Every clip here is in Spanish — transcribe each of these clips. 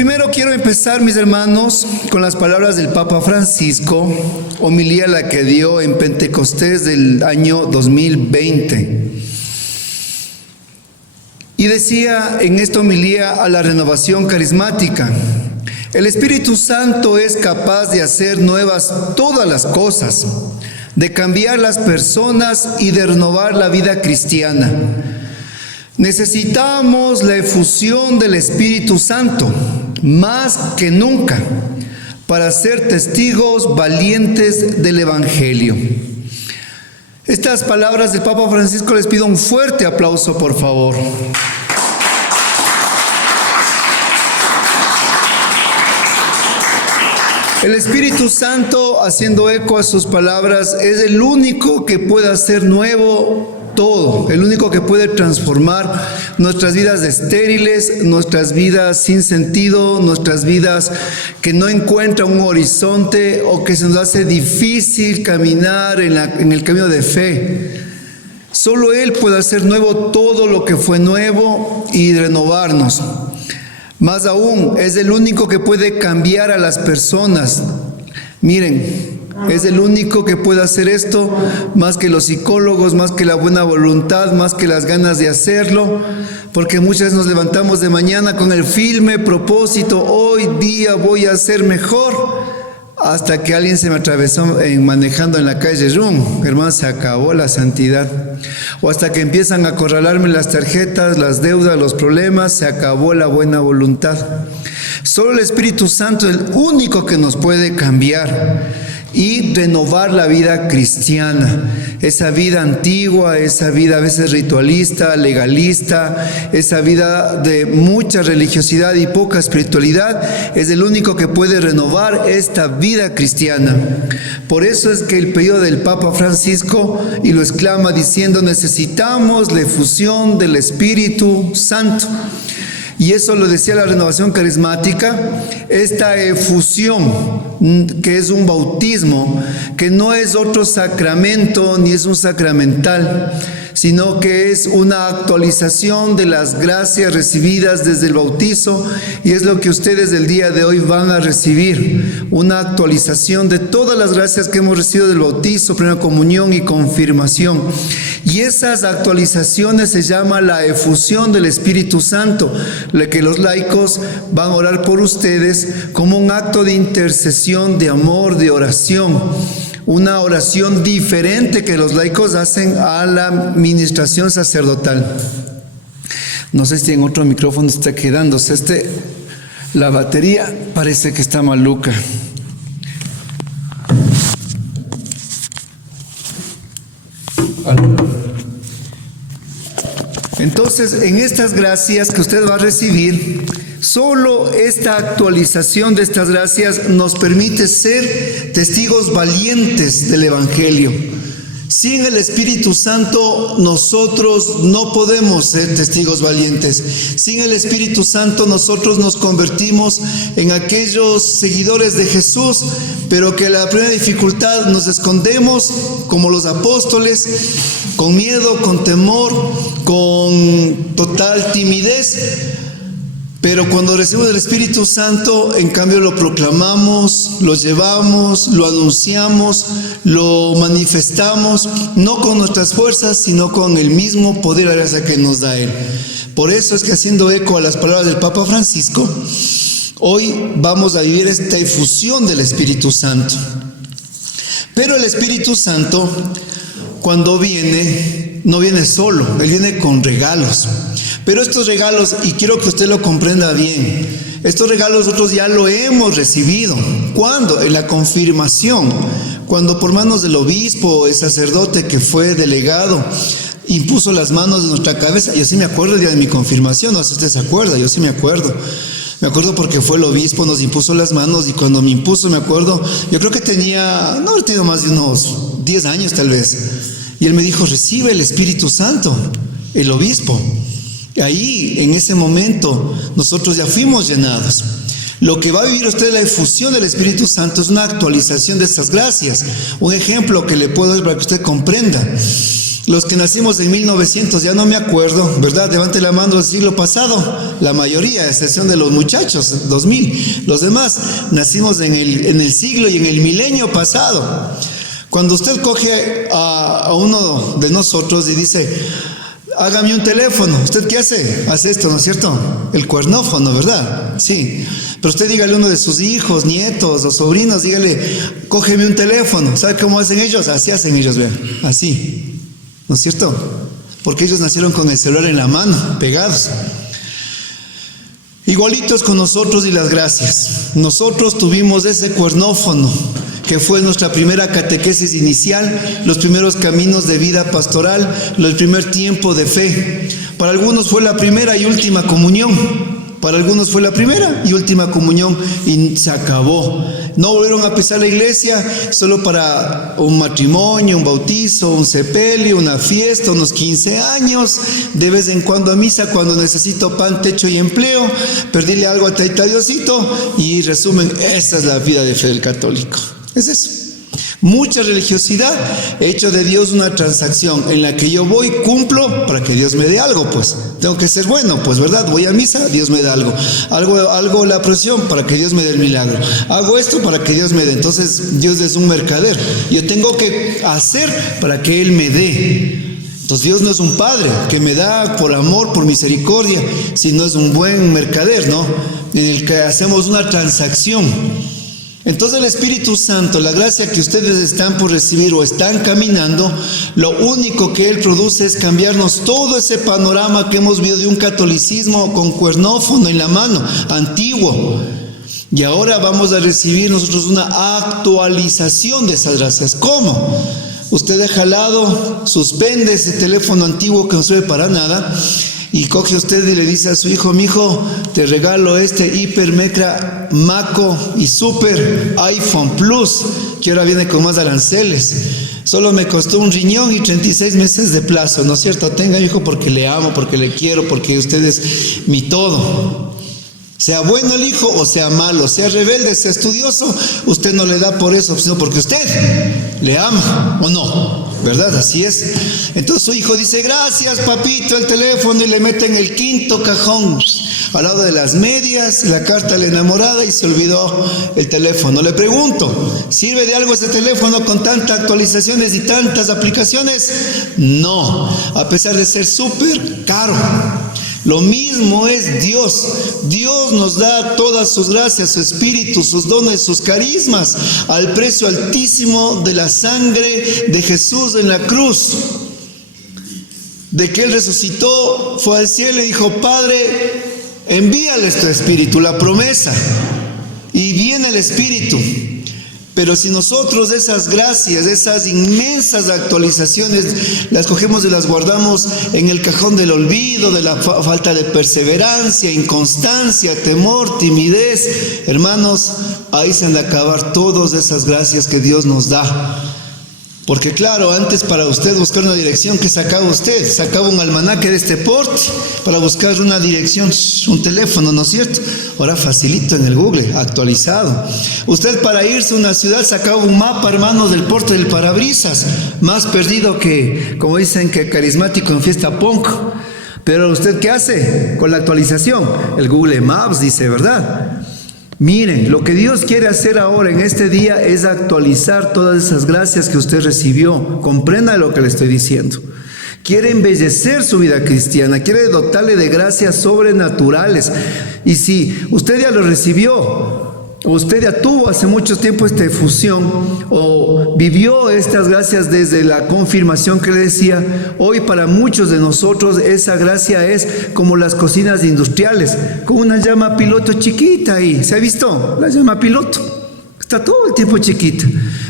Primero quiero empezar, mis hermanos, con las palabras del Papa Francisco, homilía la que dio en Pentecostés del año 2020. Y decía en esta homilía a la renovación carismática: el Espíritu Santo es capaz de hacer nuevas todas las cosas, de cambiar las personas y de renovar la vida cristiana. Necesitamos la efusión del Espíritu Santo, más que nunca, para ser testigos valientes del Evangelio. Estas palabras del Papa Francisco les pido un fuerte aplauso, por favor. El Espíritu Santo, haciendo eco a sus palabras, es el único que puede hacer nuevo todo, el único que puede transformar nuestras vidas estériles, nuestras vidas sin sentido, nuestras vidas que no encuentran un horizonte o que se nos hace difícil caminar en el camino de fe. Solo Él puede hacer nuevo todo lo que fue nuevo y renovarnos. Más aún, es el único que puede cambiar a las personas. Miren, es el único que puede hacer esto, más que los psicólogos, más que la buena voluntad, más que las ganas de hacerlo, porque muchas veces nos levantamos de mañana con el firme propósito: hoy día voy a ser mejor, hasta que alguien se me atravesó manejando en la calle Rum. Hermano, se acabó la santidad. O hasta que empiezan a acorralarme las tarjetas, las deudas, los problemas, se acabó la buena voluntad. Solo el Espíritu Santo es el único que nos puede cambiar y renovar la vida cristiana, esa vida antigua, esa vida a veces ritualista, legalista, esa vida de mucha religiosidad y poca espiritualidad. Es el único que puede renovar esta vida cristiana. Por eso es que el pedido del Papa Francisco, y lo exclama diciendo: necesitamos la efusión del Espíritu Santo. Y eso lo decía la renovación carismática, esta efusión, que es un bautismo, que no es otro sacramento ni es un sacramental, sino que es una actualización de las gracias recibidas desde el bautizo, y es lo que ustedes el día de hoy van a recibir, una actualización de todas las gracias que hemos recibido del bautizo, primera comunión y confirmación. Y esas actualizaciones se llama la efusión del Espíritu Santo, la que los laicos van a orar por ustedes como un acto de intercesión, de amor, de oración. Una oración diferente que los laicos hacen a la ministración sacerdotal. No sé si en otro micrófono está quedándose. La batería parece que está maluca. Entonces, en estas gracias que usted va a recibir, solo esta actualización de estas gracias nos permite ser testigos valientes del Evangelio. Sin el Espíritu Santo nosotros no podemos ser testigos valientes. Sin el Espíritu Santo nosotros nos convertimos en aquellos seguidores de Jesús, pero que a la primera dificultad nos escondemos como los apóstoles, con miedo, con temor, con total timidez. Pero cuando recibimos el Espíritu Santo, en cambio lo proclamamos, lo llevamos, lo anunciamos, lo manifestamos, no con nuestras fuerzas, sino con el mismo poder y gracia que nos da Él. Por eso es que, haciendo eco a las palabras del Papa Francisco, hoy vamos a vivir esta efusión del Espíritu Santo. Pero el Espíritu Santo, cuando viene, no viene solo, Él viene con regalos. Pero estos regalos, y quiero que usted lo comprenda bien, estos regalos nosotros ya lo hemos recibido. ¿Cuándo? En la confirmación, cuando por manos del obispo, el sacerdote que fue delegado, impuso las manos de nuestra cabeza. Yo sí me acuerdo el día de mi confirmación, no sé si usted se acuerda, yo sí me acuerdo. Me acuerdo porque fue el obispo, nos impuso las manos, y cuando me impuso, me acuerdo, yo creo que no he tenido más de unos 10 años tal vez. Y él me dijo: recibe el Espíritu Santo, el obispo. Ahí, en ese momento, nosotros ya fuimos llenados. Lo que va a vivir usted, la efusión del Espíritu Santo, es una actualización de estas gracias. Un ejemplo que le puedo dar para que usted comprenda. Los que nacimos en 1900, ya no me acuerdo, ¿verdad? Levante la mano del siglo pasado, la mayoría, a excepción de los muchachos, 2000. Los demás nacimos en el siglo y en el milenio pasado. Cuando usted coge a uno de nosotros y dice, hágame un teléfono, ¿usted qué hace? Hace esto, ¿no es cierto? El cuernófono, ¿verdad? Sí. Pero usted dígale a uno de sus hijos, nietos o sobrinos, dígale, cógeme un teléfono. ¿Sabe cómo hacen ellos? Así hacen ellos, vean, así. ¿No es cierto? Porque ellos nacieron con el celular en la mano, pegados. Igualitos con nosotros y las gracias. Nosotros tuvimos ese cuernófono, que fue nuestra primera catequesis inicial, los primeros caminos de vida pastoral, el primer tiempo de fe. Para algunos fue la primera y última comunión. Para algunos fue la primera y última comunión y se acabó. No volvieron a pisar la iglesia solo para un matrimonio, un bautizo, un sepelio, una fiesta, unos 15 años, de vez en cuando a misa cuando necesito pan, techo y empleo, pedirle algo a Taita Diosito y resumen, esa es la vida de fe del católico. Es eso. Mucha religiosidad, he hecho de Dios una transacción en la que yo voy, cumplo para que Dios me dé algo, pues tengo que ser bueno, pues verdad, voy a misa, Dios me da algo la procesión para que Dios me dé el milagro, hago esto para que Dios me dé. Entonces Dios es un mercader, yo tengo que hacer para que Él me dé. Entonces Dios no es un padre que me da por amor, por misericordia, sino es un buen mercader, ¿no? En el que hacemos una transacción. Entonces el Espíritu Santo, la gracia que ustedes están por recibir o están caminando, lo único que Él produce es cambiarnos todo ese panorama que hemos visto de un catolicismo con cuernófono en la mano, antiguo. Y ahora vamos a recibir nosotros una actualización de esas gracias. ¿Cómo? Usted deja al lado, suspende ese teléfono antiguo que no sirve para nada y coge usted y le dice a su hijo, mi hijo, te regalo este hiper, micra, maco y super iPhone Plus, que ahora viene con más aranceles. Solo me costó un riñón y 36 meses de plazo, ¿no es cierto? Tenga, hijo, porque le amo, porque le quiero, porque usted es mi todo. Sea bueno el hijo o sea malo, sea rebelde, sea estudioso, usted no le da por eso, sino porque usted le ama, ¿o no? ¿Verdad? Así es. Entonces su hijo dice, gracias papito, el teléfono, y le mete en el quinto cajón, al lado de las medias, la carta a la enamorada, y se olvidó el teléfono. Le pregunto, ¿sirve de algo ese teléfono con tantas actualizaciones y tantas aplicaciones? No, a pesar de ser súper caro. Lo mismo es Dios. Dios nos da todas sus gracias, su espíritu, sus dones, sus carismas, al precio altísimo de la sangre de Jesús en la cruz. De que Él resucitó, fue al cielo y dijo, Padre, envíales tu espíritu, la promesa. Y viene el espíritu. Pero si nosotros esas gracias, esas inmensas actualizaciones, las cogemos y las guardamos en el cajón del olvido, de la falta de perseverancia, inconstancia, temor, timidez, hermanos, ahí se han de acabar todas esas gracias que Dios nos da. Porque claro, antes para usted buscar una dirección, ¿qué sacaba usted? Sacaba un almanaque de este porte para buscar una dirección, un teléfono, ¿no es cierto? Ahora facilito en el Google, actualizado. Usted para irse a una ciudad sacaba un mapa, hermanos, del porte del parabrisas, más perdido que, como dicen, que carismático en fiesta punk. Pero ¿usted qué hace con la actualización? El Google Maps dice, ¿verdad? Miren, lo que Dios quiere hacer ahora en este día es actualizar todas esas gracias que usted recibió. Comprenda lo que le estoy diciendo. Quiere embellecer su vida cristiana, quiere dotarle de gracias sobrenaturales. Y si usted ya lo recibió, o usted ya tuvo hace mucho tiempo esta efusión, o vivió estas gracias desde la confirmación que le decía, hoy para muchos de nosotros esa gracia es como las cocinas industriales, con una llama piloto chiquita ahí. ¿Se ha visto? La llama piloto. Está todo el tiempo chiquita.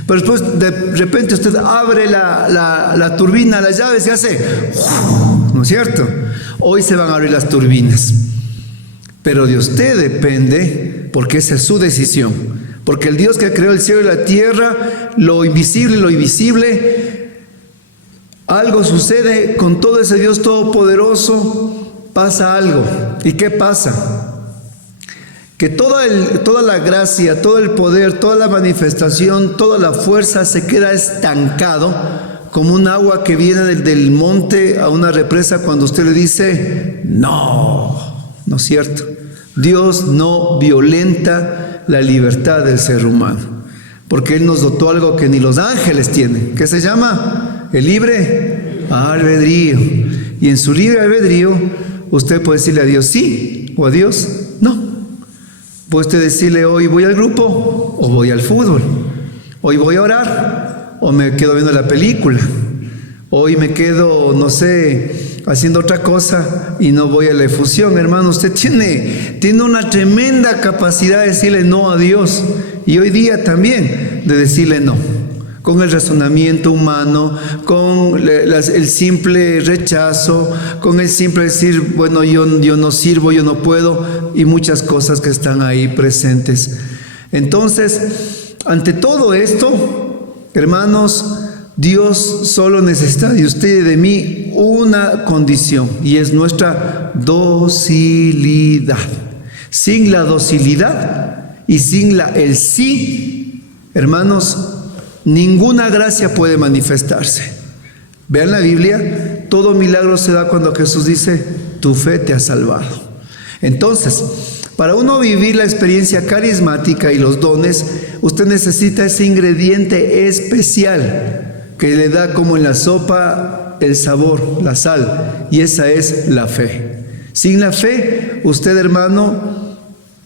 Pero después de repente usted abre la turbina, las llaves y hace, ¿no es cierto? Hoy se van a abrir las turbinas. Pero de usted depende, porque esa es su decisión. Porque el Dios que creó el cielo y la tierra, lo invisible y lo invisible, algo sucede con todo ese Dios todopoderoso, pasa algo. ¿Y qué pasa? Que toda la gracia, todo el poder, toda la manifestación, toda la fuerza se queda estancado como un agua que viene del monte a una represa cuando usted le dice, no es cierto. Dios no violenta la libertad del ser humano, porque Él nos dotó algo que ni los ángeles tienen, que se llama el libre albedrío. Y en su libre albedrío, usted puede decirle a Dios sí o a Dios no. Puede usted decirle, hoy voy al grupo o voy al fútbol. Hoy voy a orar o me quedo viendo la película. Hoy me quedo, no sé, haciendo otra cosa y no voy a la efusión. Hermano, usted tiene una tremenda capacidad de decirle no a Dios. Y hoy día también de decirle no. Con el razonamiento humano, con el simple rechazo, con el simple decir, bueno, yo no sirvo, yo no puedo, y muchas cosas que están ahí presentes. Entonces, ante todo esto, hermanos, Dios solo necesita de usted y de mí una condición, y es nuestra docilidad. Sin la docilidad y sin el sí, hermanos, ninguna gracia puede manifestarse. Vean la Biblia, todo milagro se da cuando Jesús dice, tu fe te ha salvado. Entonces, para uno vivir la experiencia carismática y los dones, usted necesita ese ingrediente especial que le da como en la sopa el sabor, la sal, y esa es la fe. Sin la fe, usted, hermano,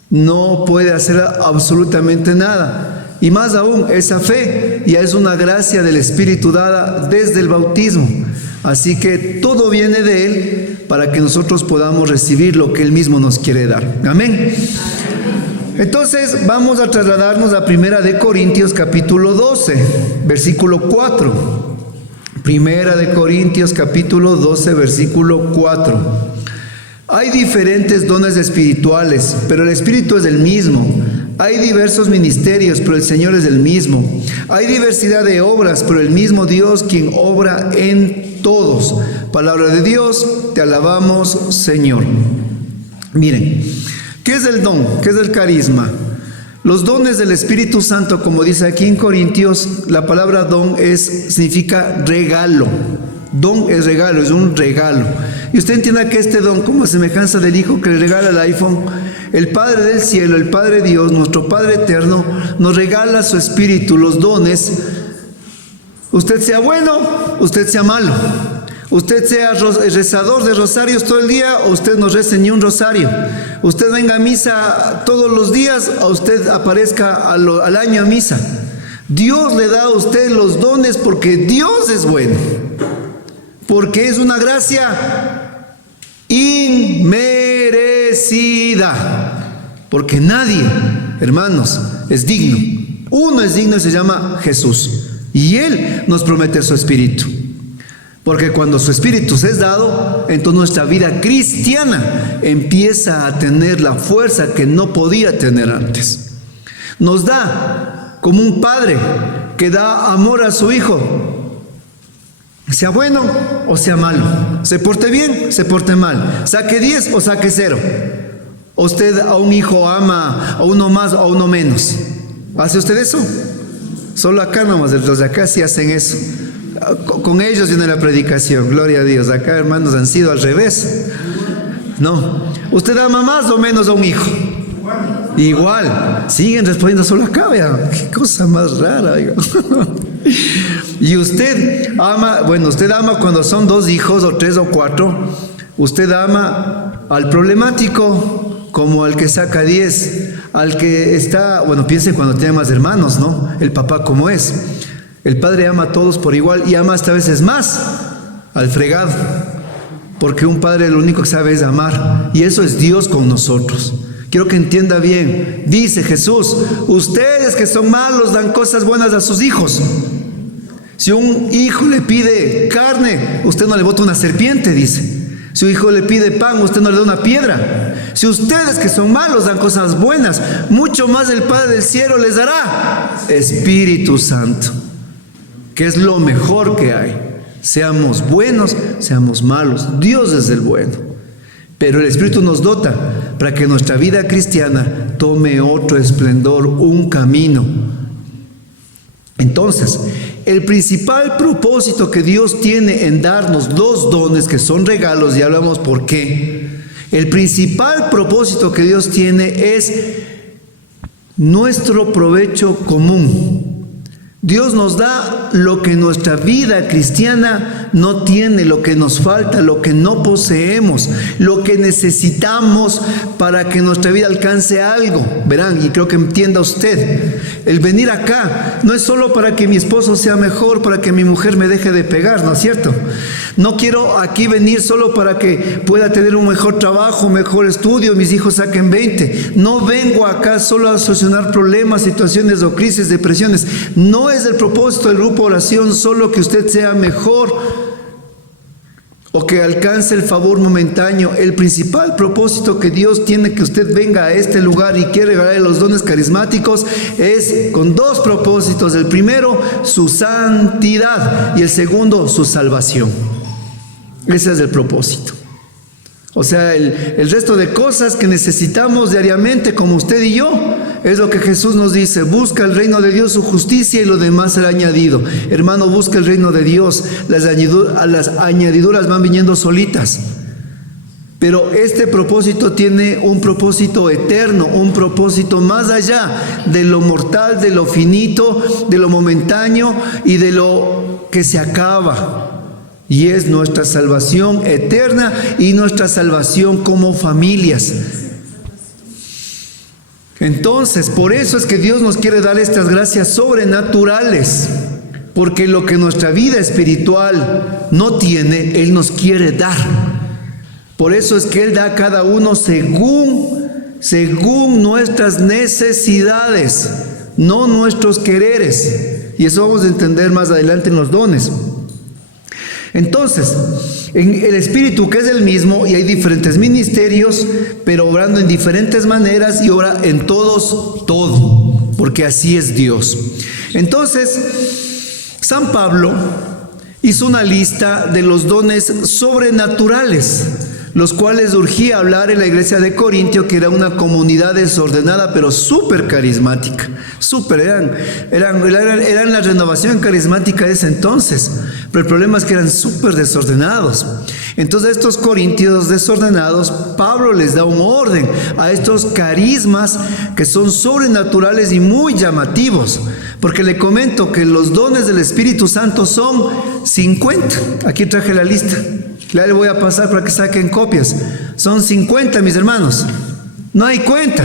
no puede hacer absolutamente nada. Y más aún, esa fe ya es una gracia del Espíritu dada desde el bautismo. Así que todo viene de Él para que nosotros podamos recibir lo que Él mismo nos quiere dar. Amén. Entonces vamos a trasladarnos a 1 de Corintios capítulo 12, versículo 4. 1 de Corintios capítulo 12, versículo 4. Hay diferentes dones espirituales, pero el Espíritu es el mismo. Hay diversos ministerios, pero el Señor es el mismo. Hay diversidad de obras, pero el mismo Dios quien obra en todos. Palabra de Dios, te alabamos, Señor. Miren, ¿qué es el don? ¿Qué es el carisma? Los dones del Espíritu Santo, como dice aquí en Corintios, la palabra don significa regalo. Don es regalo, es un regalo. Y usted entienda que este don, como semejanza del Hijo que le regala el iPhone, el Padre del cielo, el Padre Dios, nuestro Padre eterno, nos regala su Espíritu, los dones. Usted sea bueno, usted sea malo. Usted sea rezador de rosarios todo el día, o usted no rece ni un rosario. Usted venga a misa todos los días, o usted aparezca al año a misa. Dios le da a usted los dones porque Dios es bueno. Porque es una gracia inmerecida. Porque nadie, hermanos, es digno. Uno es digno y se llama Jesús. Y Él nos promete su Espíritu. Porque cuando su Espíritu se es dado, entonces nuestra vida cristiana empieza a tener la fuerza que no podía tener antes. Nos da como un padre que da amor a su hijo. Sea bueno o sea malo, se porte bien, se porte mal, saque 10 o saque 0. Usted a un hijo ama a uno más o a uno menos. ¿Hace usted eso? Solo acá nomás, los de acá sí hacen eso. Con ellos viene la predicación, gloria a Dios. Acá, hermanos, han sido al revés. No, ¿usted ama más o menos a un hijo? Igual, siguen respondiendo solo acá, vean, qué cosa más rara. Y usted ama, usted ama cuando son 2 hijos o 3 o 4, usted ama al problemático como al que saca 10, al que está, piensen cuando tiene más hermanos, ¿no? El papá como es. El padre ama a todos por igual y ama hasta veces más al fregado, porque un padre lo único que sabe es amar, y eso es Dios con nosotros. Quiero que entienda bien, dice Jesús, ustedes que son malos dan cosas buenas a sus hijos. Si un hijo le pide carne, usted no le bota una serpiente, dice. Si un hijo le pide pan, usted no le da una piedra. Si ustedes que son malos dan cosas buenas, mucho más el Padre del cielo les dará Espíritu Santo, que es lo mejor que hay. Seamos buenos, seamos malos, Dios es el bueno. Pero el Espíritu nos dota para que nuestra vida cristiana tome otro esplendor, un camino. Entonces, el principal propósito que Dios tiene en darnos los dones, que son regalos, ya hablamos por qué. El principal propósito que Dios tiene es nuestro provecho común. Dios nos da lo que nuestra vida cristiana no tiene, lo que nos falta, lo que no poseemos, lo que necesitamos para que nuestra vida alcance algo. Verán, y creo que entienda usted, el venir acá no es solo para que mi esposo sea mejor, para que mi mujer me deje de pegar, ¿no es cierto? No quiero aquí venir solo para que pueda tener un mejor trabajo, mejor estudio, mis hijos saquen 20. No vengo acá solo a solucionar problemas, situaciones o crisis, depresiones. No es el propósito del grupo oración solo que usted sea mejor o que alcance el favor momentáneo. El principal propósito que Dios tiene que usted venga a este lugar y quiere regalarle los dones carismáticos es con dos propósitos. El primero, su santidad, y el segundo, su salvación. Ese es el propósito. O sea, el resto de cosas que necesitamos diariamente, como usted y yo, es lo que Jesús nos dice: busca el reino de Dios, su justicia, y lo demás será añadido. Hermano, busca el reino de Dios. Las añadiduras van viniendo solitas. Pero este propósito tiene un propósito eterno, un propósito más allá de lo mortal, de lo finito, de lo momentáneo y de lo que se acaba. Y es nuestra salvación eterna y nuestra salvación como familias. Entonces, por eso es que Dios nos quiere dar estas gracias sobrenaturales, porque lo que nuestra vida espiritual no tiene, Él nos quiere dar. Por eso es que Él da a cada uno según nuestras necesidades, no nuestros quereres. Y eso vamos a entender más adelante en los dones. Entonces, en el Espíritu, que es el mismo, y hay diferentes ministerios, pero obrando en diferentes maneras, y obra en todos todo, porque así es Dios. Entonces, San Pablo hizo una lista de los dones sobrenaturales, los cuales urgía hablar en la iglesia de Corintio, que era una comunidad desordenada, pero súper carismática. Eran la renovación carismática de ese entonces, pero el problema es que eran súper desordenados. Entonces, a estos corintios desordenados, Pablo les da un orden a estos carismas que son sobrenaturales y muy llamativos, porque le comento que los dones del Espíritu Santo son 50. Aquí traje la lista. Ya le voy a pasar para que saquen copias. Son 50, mis hermanos. No hay cuenta.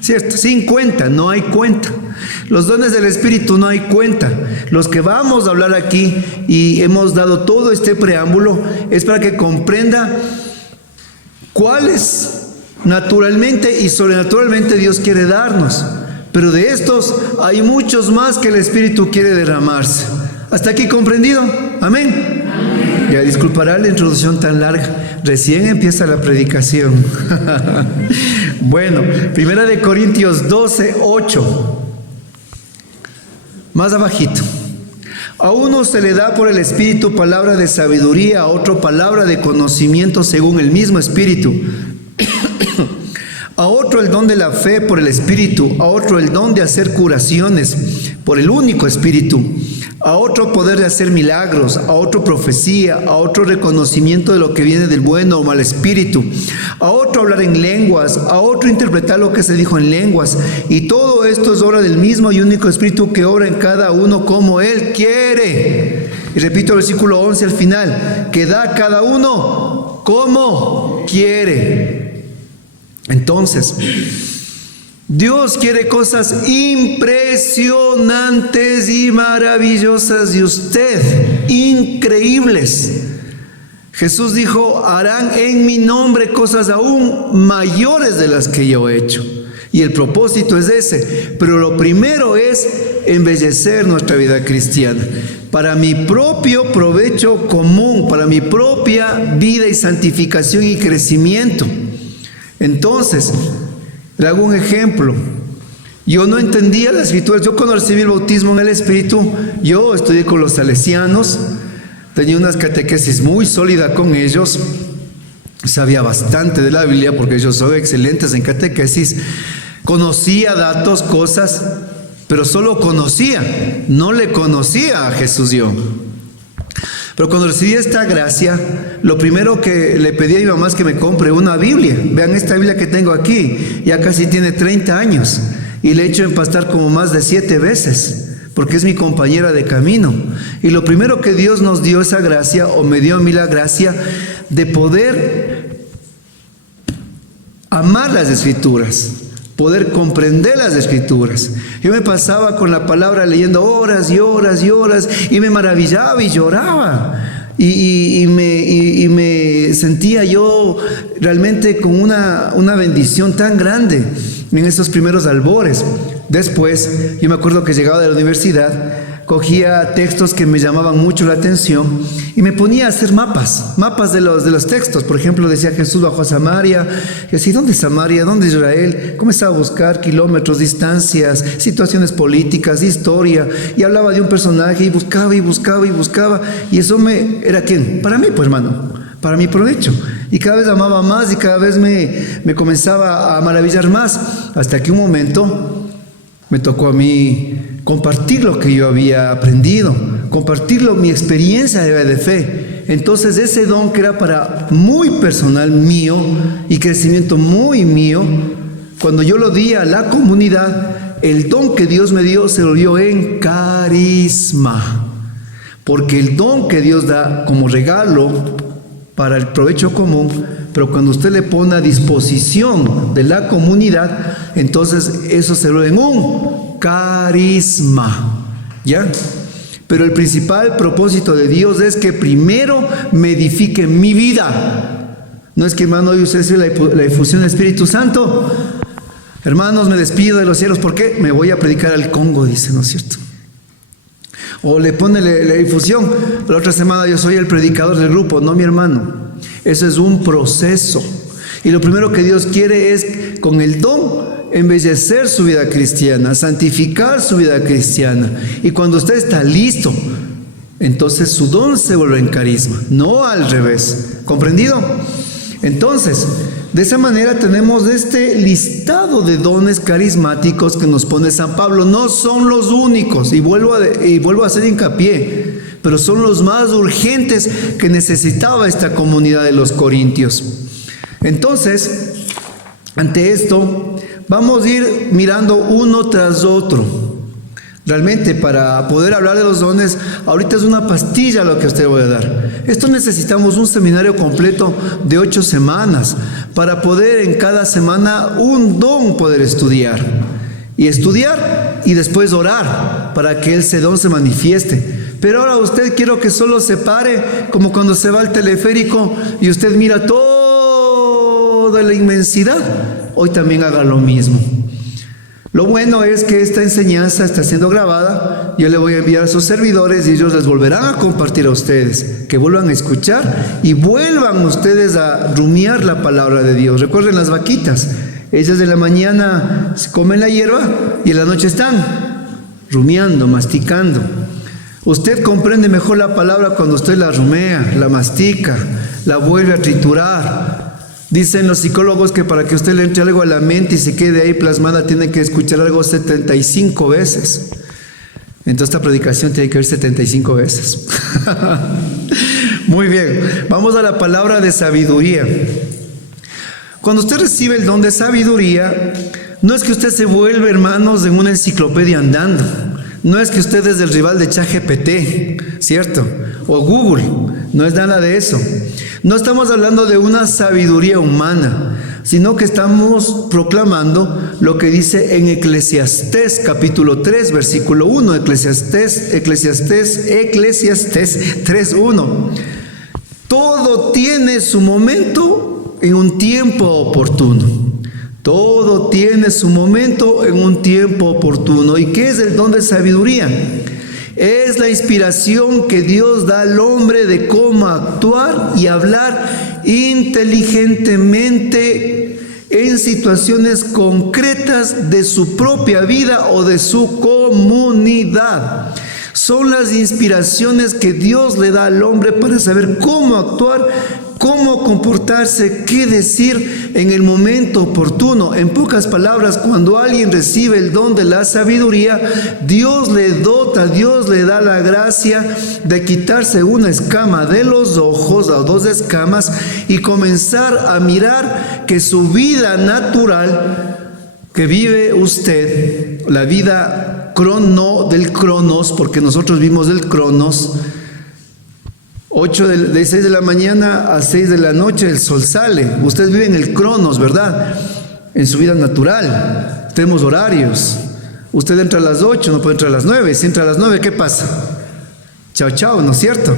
¿Cierto? 50, no hay cuenta. Los dones del Espíritu no hay cuenta. Los que vamos a hablar aquí, y hemos dado todo este preámbulo, es para que comprenda cuáles naturalmente y sobrenaturalmente Dios quiere darnos. Pero de estos hay muchos más que el Espíritu quiere derramarse. ¿Hasta aquí comprendido? Amén. Ya disculpará la introducción tan larga. Recién empieza la predicación. Bueno, 1 Corintios 12, 8. Más abajito. A uno se le da por el Espíritu palabra de sabiduría, a otro palabra de conocimiento según el mismo Espíritu. A otro el don de la fe por el Espíritu, a otro el don de hacer curaciones por el único Espíritu, a otro poder de hacer milagros, a otro profecía, a otro reconocimiento de lo que viene del bueno o mal espíritu, a otro hablar en lenguas, a otro interpretar lo que se dijo en lenguas. Y todo esto es obra del mismo y único Espíritu que obra en cada uno como Él quiere. Y repito el versículo 11 al final, que da a cada uno como quiere. Entonces, Dios quiere cosas impresionantes y maravillosas de usted, increíbles. Jesús dijo: harán en mi nombre cosas aún mayores de las que yo he hecho. Y el propósito es ese. Pero lo primero es embellecer nuestra vida cristiana, para mi propio provecho común, para mi propia vida y santificación y crecimiento. Entonces, le hago un ejemplo. Yo no entendía las escrituras. Yo cuando recibí el bautismo en el Espíritu, yo estudié con los salesianos, tenía unas catequesis muy sólidas con ellos, sabía bastante de la Biblia porque ellos son excelentes en catequesis, conocía datos, cosas, pero solo conocía, no le conocía a Jesús yo. Pero cuando recibí esta gracia, lo primero que le pedí a mi mamá es que me compre una Biblia. Vean esta Biblia que tengo aquí, ya casi tiene 30 años y le he hecho empastar como más de 7 veces, porque es mi compañera de camino. Y lo primero que Dios nos dio esa gracia, o me dio a mí la gracia, de poder amar las Escrituras, poder comprender las Escrituras. Yo me pasaba con la palabra leyendo horas y horas y horas y me maravillaba y lloraba y me sentía yo realmente con una bendición tan grande en esos primeros albores. Después, yo me acuerdo que llegaba de la universidad, cogía textos que me llamaban mucho la atención y me ponía a hacer mapas de los textos. Por ejemplo, decía Jesús bajó a Samaria. Y así, ¿dónde es Samaria? ¿Dónde es Israel? Comenzaba a buscar kilómetros, distancias, situaciones políticas, historia, y hablaba de un personaje y buscaba y buscaba y buscaba, y eso ¿era quién? Para mí, pues, hermano, para mi provecho. Y cada vez amaba más y cada vez me comenzaba a maravillar más, hasta que un momento me tocó a mí compartir lo que yo había aprendido, compartirlo, mi experiencia de fe. Entonces ese don que era para muy personal mío y crecimiento muy mío, cuando yo lo di a la comunidad, el don que Dios me dio se volvió en carisma. Porque el don que Dios da como regalo para el provecho común, pero cuando usted le pone a disposición de la comunidad, entonces eso se vuelve en un carisma, ¿ya? Pero el principal propósito de Dios es que primero me edifique mi vida. No es que, hermano, hoy usted dice la efusión del Espíritu Santo. Hermanos, me despido de los cielos, ¿por qué? Me voy a predicar al Congo, dice, ¿no es cierto? O le pone la infusión. La otra semana yo soy el predicador del grupo. No, mi hermano. Eso es un proceso. Y lo primero que Dios quiere es, con el don, embellecer su vida cristiana, santificar su vida cristiana. Y cuando usted está listo, entonces su don se vuelve en carisma, no al revés. ¿Comprendido? Entonces, de esa manera tenemos este listado de dones carismáticos que nos pone San Pablo. No son los únicos, y vuelvo a hacer hincapié, pero son los más urgentes que necesitaba esta comunidad de los corintios. Entonces, ante esto, vamos a ir mirando uno tras otro. Realmente, para poder hablar de los dones, ahorita es una pastilla lo que usted voy a dar. Esto necesitamos un seminario completo de 8 semanas para poder en cada semana un don poder estudiar. Y estudiar y después orar para que ese don se manifieste. Pero ahora usted quiero que solo se pare como cuando se va al teleférico y usted mira toda la inmensidad. Hoy también haga lo mismo. Lo bueno es que esta enseñanza está siendo grabada. Yo le voy a enviar a sus servidores y ellos les volverán a compartir a ustedes, que vuelvan a escuchar y vuelvan ustedes a rumiar la palabra de Dios. Recuerden las vaquitas, ellas de la mañana comen la hierba y en la noche están rumiando, masticando. Usted comprende mejor la palabra cuando usted la rumea, la mastica, la vuelve a triturar. Dicen los psicólogos que para que usted le entre algo a la mente y se quede ahí plasmada, tiene que escuchar algo 75 veces. Entonces esta predicación tiene que ver 75 veces. Muy bien, vamos a la palabra de sabiduría. Cuando usted recibe el don de sabiduría, no es que usted se vuelve, hermanos, en una enciclopedia andando. No es que usted es el rival de ChatGPT, ¿cierto? O Google, no es nada de eso. No estamos hablando de una sabiduría humana, sino que estamos proclamando lo que dice en Eclesiastés capítulo 3, versículo 1, Eclesiastés 3:1. Todo tiene su momento en un tiempo oportuno. Todo tiene su momento en un tiempo oportuno. ¿Y qué es el don de sabiduría? Es la inspiración que Dios da al hombre de cómo actuar y hablar inteligentemente en situaciones concretas de su propia vida o de su comunidad. Son las inspiraciones que Dios le da al hombre para saber cómo actuar cómo comportarse, qué decir en el momento oportuno. En pocas palabras, cuando alguien recibe el don de la sabiduría, Dios le dota, Dios le da la gracia de quitarse una escama de los ojos, o 2 escamas, y comenzar a mirar que su vida natural que vive usted, la vida del cronos, porque nosotros vimos del cronos, 6 de la mañana a 6 de la noche el sol sale. Usted vive en el cronos, ¿verdad? En su vida natural. Tenemos horarios. Usted entra a las 8, no puede entrar a las 9. Si entra a las 9, ¿qué pasa? Chao, chao, ¿no es cierto?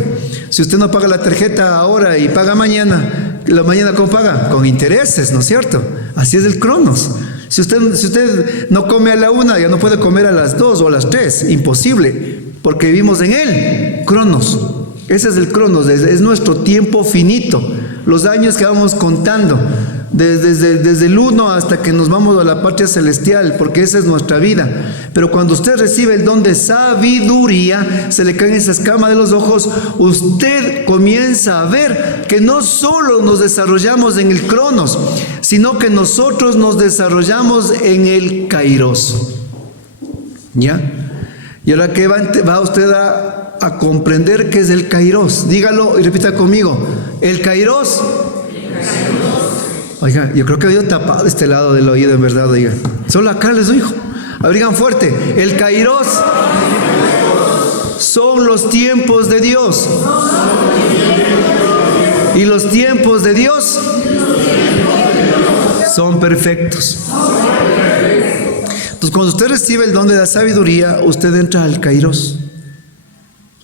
Si usted no paga la tarjeta ahora y paga mañana, ¿la mañana cómo paga? Con intereses, ¿no es cierto? Así es el cronos. Si usted no come a la 1, ya no puede comer a las 2 o a las 3. Imposible, porque vivimos en él, cronos. Ese es el cronos, es nuestro tiempo finito, los años que vamos contando, desde el 1 hasta que nos vamos a la patria celestial, porque esa es nuestra vida. Pero cuando usted recibe el don de sabiduría, se le caen esa escama de los ojos, usted comienza a ver que no solo nos desarrollamos en el cronos, sino que nosotros nos desarrollamos en el kairos. ¿Ya? Y ahora que va usted a comprender qué es el kairos. Dígalo y repita conmigo. El kairos. Oiga, yo creo que había tapado este lado del oído, en verdad, oiga. Solo acá les digo. Abrigan fuerte. El kairos son los tiempos de Dios. Y los tiempos de Dios son perfectos. Entonces, cuando usted recibe el don de la sabiduría, usted entra al kairos.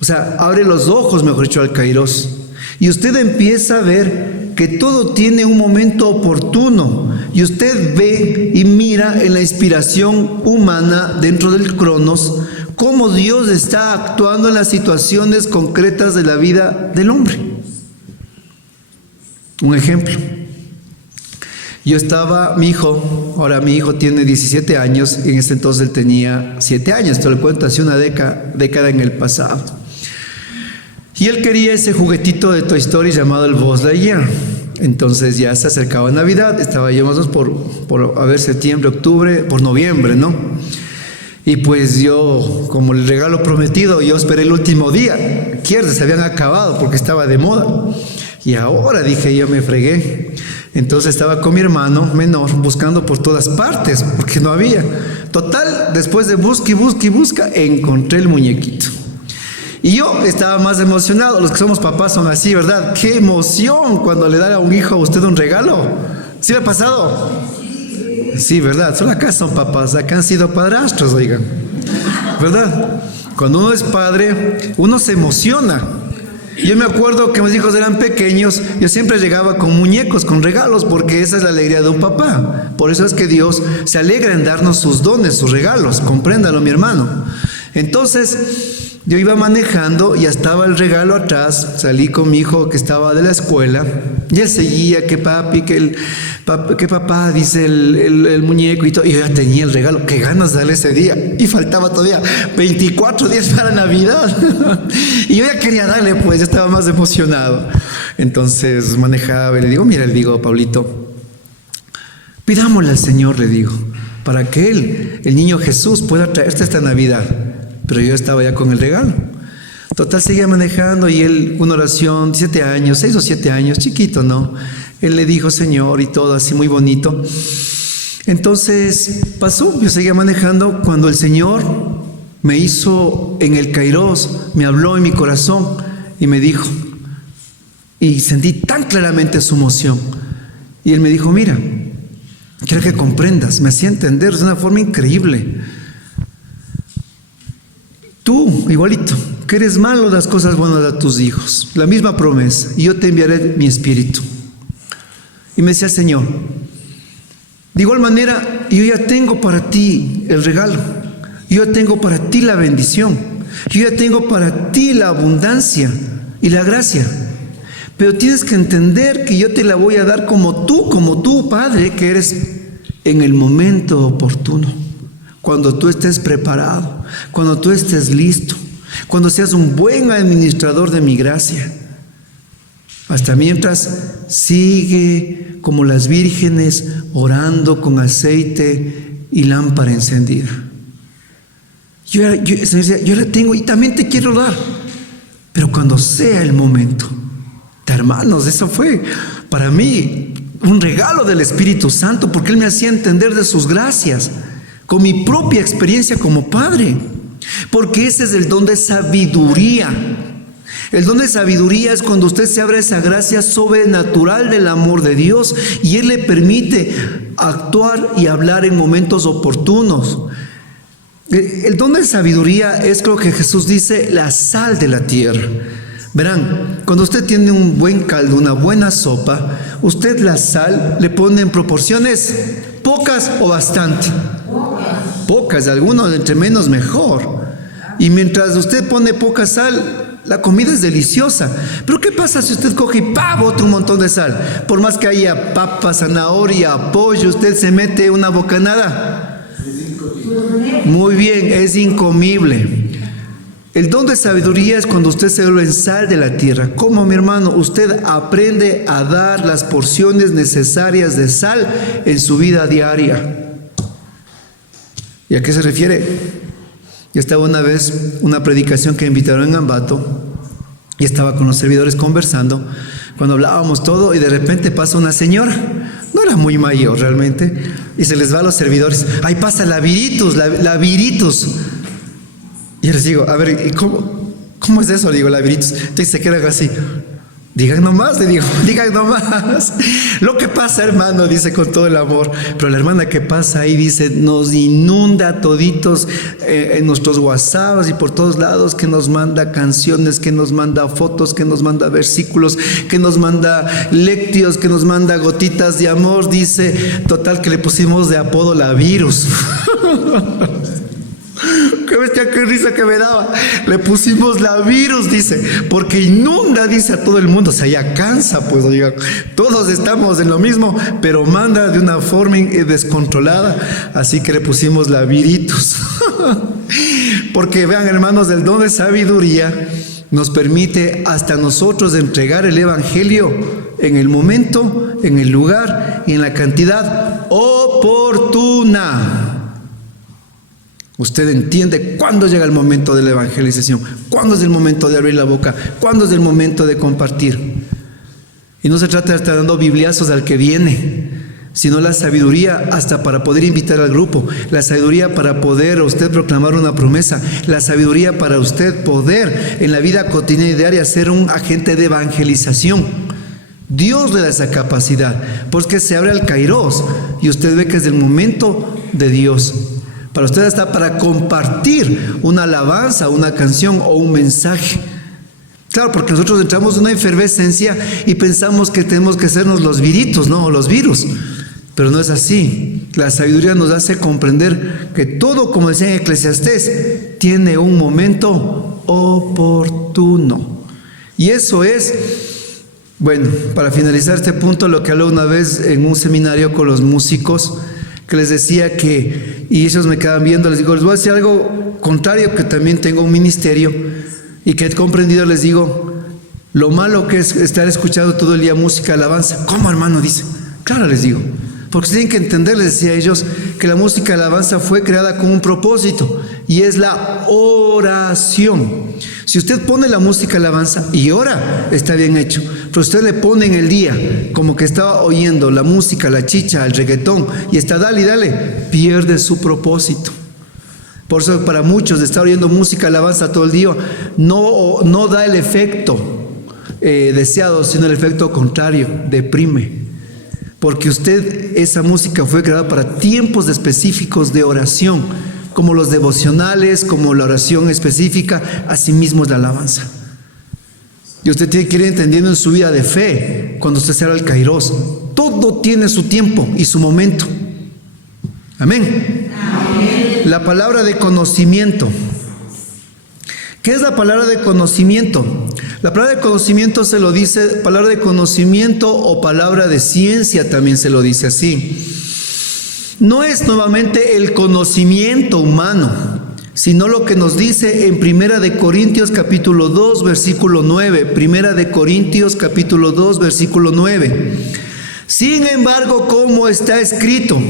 O sea, abre los ojos, mejor dicho, al kairos. Y usted empieza a ver que todo tiene un momento oportuno. Y usted ve y mira en la inspiración humana dentro del cronos cómo Dios está actuando en las situaciones concretas de la vida del hombre. Un ejemplo. Mi hijo tiene 17 años, y en ese entonces él tenía 7 años, te lo cuento, hace una década en el pasado. Y él quería ese juguetito de Toy Story llamado el Buzz Lightyear. Entonces ya se acercaba Navidad, estaba ya más o menos septiembre, octubre, por noviembre, ¿no? Y pues yo, como el regalo prometido, yo esperé el último día. Se habían acabado porque estaba de moda. Y ahora dije, yo me fregué. Entonces estaba con mi hermano menor buscando por todas partes porque no había. Total, después de busca, encontré el muñequito. Y yo estaba más emocionado. Los que somos papás son así, ¿verdad? ¡Qué emoción cuando le da a un hijo a usted un regalo! ¿Sí le ha pasado? Sí, ¿verdad? Solo acá son papás, acá han sido padrastros, oigan. ¿Verdad? Cuando uno es padre, uno se emociona. Yo me acuerdo que mis hijos eran pequeños, yo siempre llegaba con muñecos, con regalos, porque esa es la alegría de un papá. Por eso es que Dios se alegra en darnos sus dones, sus regalos. Compréndalo, mi hermano. Entonces, yo iba manejando y ya estaba el regalo atrás. Salí con mi hijo que estaba de la escuela y él seguía, que papá, dice el muñeco y todo. Y yo ya tenía el regalo, qué ganas de darle ese día. Y faltaba todavía 24 días para Navidad. Y yo ya quería darle, pues, ya estaba más emocionado. Entonces manejaba y le digo, Pablito, pidámosle al Señor, le digo, para que el niño Jesús, pueda traerte esta Navidad. Pero yo estaba ya con el regalo. Total, seguía manejando y él, una oración, 7 años, 6 o 7 años, chiquito, ¿no? Él le dijo Señor y todo así muy bonito. Entonces pasó, yo seguía manejando cuando el Señor me hizo en el kairos, me habló en mi corazón y me dijo, y sentí tan claramente su emoción. Y él me dijo, mira, quiero que comprendas, me hacía entender de una forma increíble. Tú, igualito, que eres malo, das cosas buenas a tus hijos. La misma promesa. Y yo te enviaré mi espíritu. Y me decía el Señor, de igual manera, yo ya tengo para ti el regalo. Yo ya tengo para ti la bendición. Yo ya tengo para ti la abundancia y la gracia. Pero tienes que entender que yo te la voy a dar como tú, Padre, que eres en el momento oportuno. Cuando tú estés preparado, cuando tú estés listo, cuando seas un buen administrador de mi gracia. Hasta mientras sigue como las vírgenes orando con aceite y lámpara encendida. Yo la tengo y también te quiero dar, pero cuando sea el momento. Hermanos, eso fue para mí un regalo del Espíritu Santo, porque Él me hacía entender de sus gracias con mi propia experiencia como padre, porque ese es el don de sabiduría. El don de sabiduría es cuando usted se abre a esa gracia sobrenatural del amor de Dios y Él le permite actuar y hablar en momentos oportunos. El don de sabiduría es, creo que Jesús dice, la sal de la tierra. Verán, cuando usted tiene un buen caldo, una buena sopa, usted la sal le pone en proporciones pocas o bastante. Pocas, algunos entre menos mejor. Y mientras usted pone poca sal, la comida es deliciosa. Pero ¿qué pasa si usted coge y bota un montón de sal? Por más que haya papa, zanahoria, pollo, usted se mete una bocanada. Muy bien, es incomible. El don de sabiduría es cuando usted se vuelve en sal de la tierra. ¿Cómo, mi hermano? Usted aprende a dar las porciones necesarias de sal en su vida diaria. ¿Y a qué se refiere? Yo estaba una vez, una predicación que invitaron en Ambato, y estaba con los servidores conversando, cuando hablábamos todo, y de repente pasa una señora, no era muy mayor realmente, y se les va a los servidores, ahí pasa la Viritus. Y yo les digo, a ver, ¿cómo es eso? Le digo, la Viritus. Entonces se quedan así. Digan nomás, le digo, digan nomás. Lo que pasa, hermano, dice con todo el amor. Pero la hermana que pasa ahí dice, nos inunda toditos en nuestros WhatsApps y por todos lados, que nos manda canciones, que nos manda fotos, que nos manda versículos, que nos manda lectios, que nos manda gotitas de amor. Dice, total, que le pusimos de apodo la Virus. Qué bestia, qué risa que me daba. Le pusimos la Virus, dice, porque inunda, dice, a todo el mundo. O sea, ya cansa, pues, oiga, todos estamos en lo mismo, pero manda de una forma descontrolada. Así que le pusimos la Viritus. Porque vean, hermanos, el don de sabiduría nos permite hasta nosotros entregar el evangelio en el momento, en el lugar y en la cantidad oportuna. Usted entiende cuándo llega el momento de la evangelización, cuándo es el momento de abrir la boca, cuándo es el momento de compartir. Y no se trata de estar dando bibliazos al que viene, sino la sabiduría hasta para poder invitar al grupo, la sabiduría para poder usted proclamar una promesa, la sabiduría para usted poder en la vida cotidiana y diaria ser un agente de evangelización. Dios le da esa capacidad, porque se abre al Kairos y usted ve que es el momento de Dios. Para usted hasta para compartir una alabanza, una canción o un mensaje. Claro, porque nosotros entramos en una efervescencia y pensamos que tenemos que sernos los viritos, no, los virus. Pero no es así. La sabiduría nos hace comprender que todo, como decía en Eclesiastés, tiene un momento oportuno. Y eso es, bueno, para finalizar este punto, lo que hablé una vez en un seminario con los músicos, que les decía que, y ellos me quedaban viendo, les digo, les voy a decir algo contrario, que también tengo un ministerio y que he comprendido, les digo, lo malo que es estar escuchando todo el día música, alabanza. ¿Cómo, hermano? Dice. Claro, les digo, porque tienen que entender, les decía a ellos, que la música alabanza fue creada con un propósito y es la oración. Si usted pone la música alabanza y ora, está bien hecho. Pero usted le pone en el día como que estaba oyendo la música, la chicha, el reggaetón y está dale y dale, pierde su propósito. Por eso para muchos de estar oyendo música alabanza todo el día no da el efecto deseado, sino el efecto contrario, deprime. Porque usted, esa música fue creada para tiempos específicos de oración, como los devocionales, como la oración específica, asimismo es la alabanza. Y usted tiene que ir entendiendo en su vida de fe, cuando usted se abre el Kairos, todo tiene su tiempo y su momento. Amén. Amén. La palabra de conocimiento. ¿Qué es la palabra de conocimiento? La palabra de conocimiento se lo dice, palabra de conocimiento o palabra de ciencia también se lo dice así. No es nuevamente el conocimiento humano, sino lo que nos dice en Primera de Corintios capítulo 2, versículo 9. Primera de Corintios capítulo 2, versículo 9. Sin embargo, como está escrito,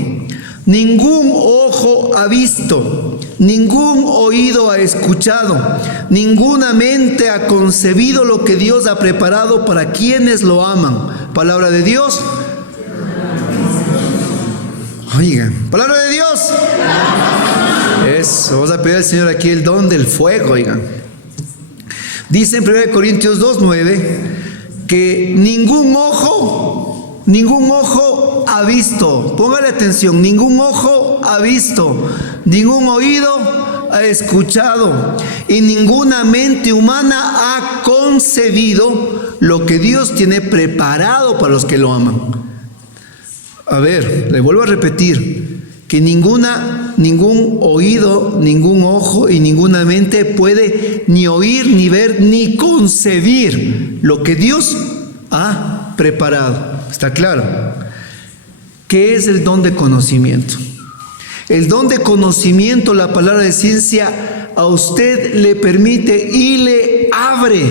ningún ojo ha visto, ningún oído ha escuchado, ninguna mente ha concebido lo que Dios ha preparado para quienes lo aman. Palabra de Dios. Oigan, palabra de Dios. Eso, vamos a pedir al Señor aquí el don del fuego, oigan. Dice en 1 Corintios 2:9 que ningún ojo ha visto, póngale atención, ningún ojo ha visto, ningún oído ha escuchado y ninguna mente humana ha concebido lo que Dios tiene preparado para los que lo aman. A ver, le vuelvo a repetir, que ningún oído, ningún ojo y ninguna mente puede ni oír, ni ver, ni concebir lo que Dios ha preparado. ¿Está claro? ¿Qué es el don de conocimiento? El don de conocimiento, la palabra de ciencia, a usted le permite y le abre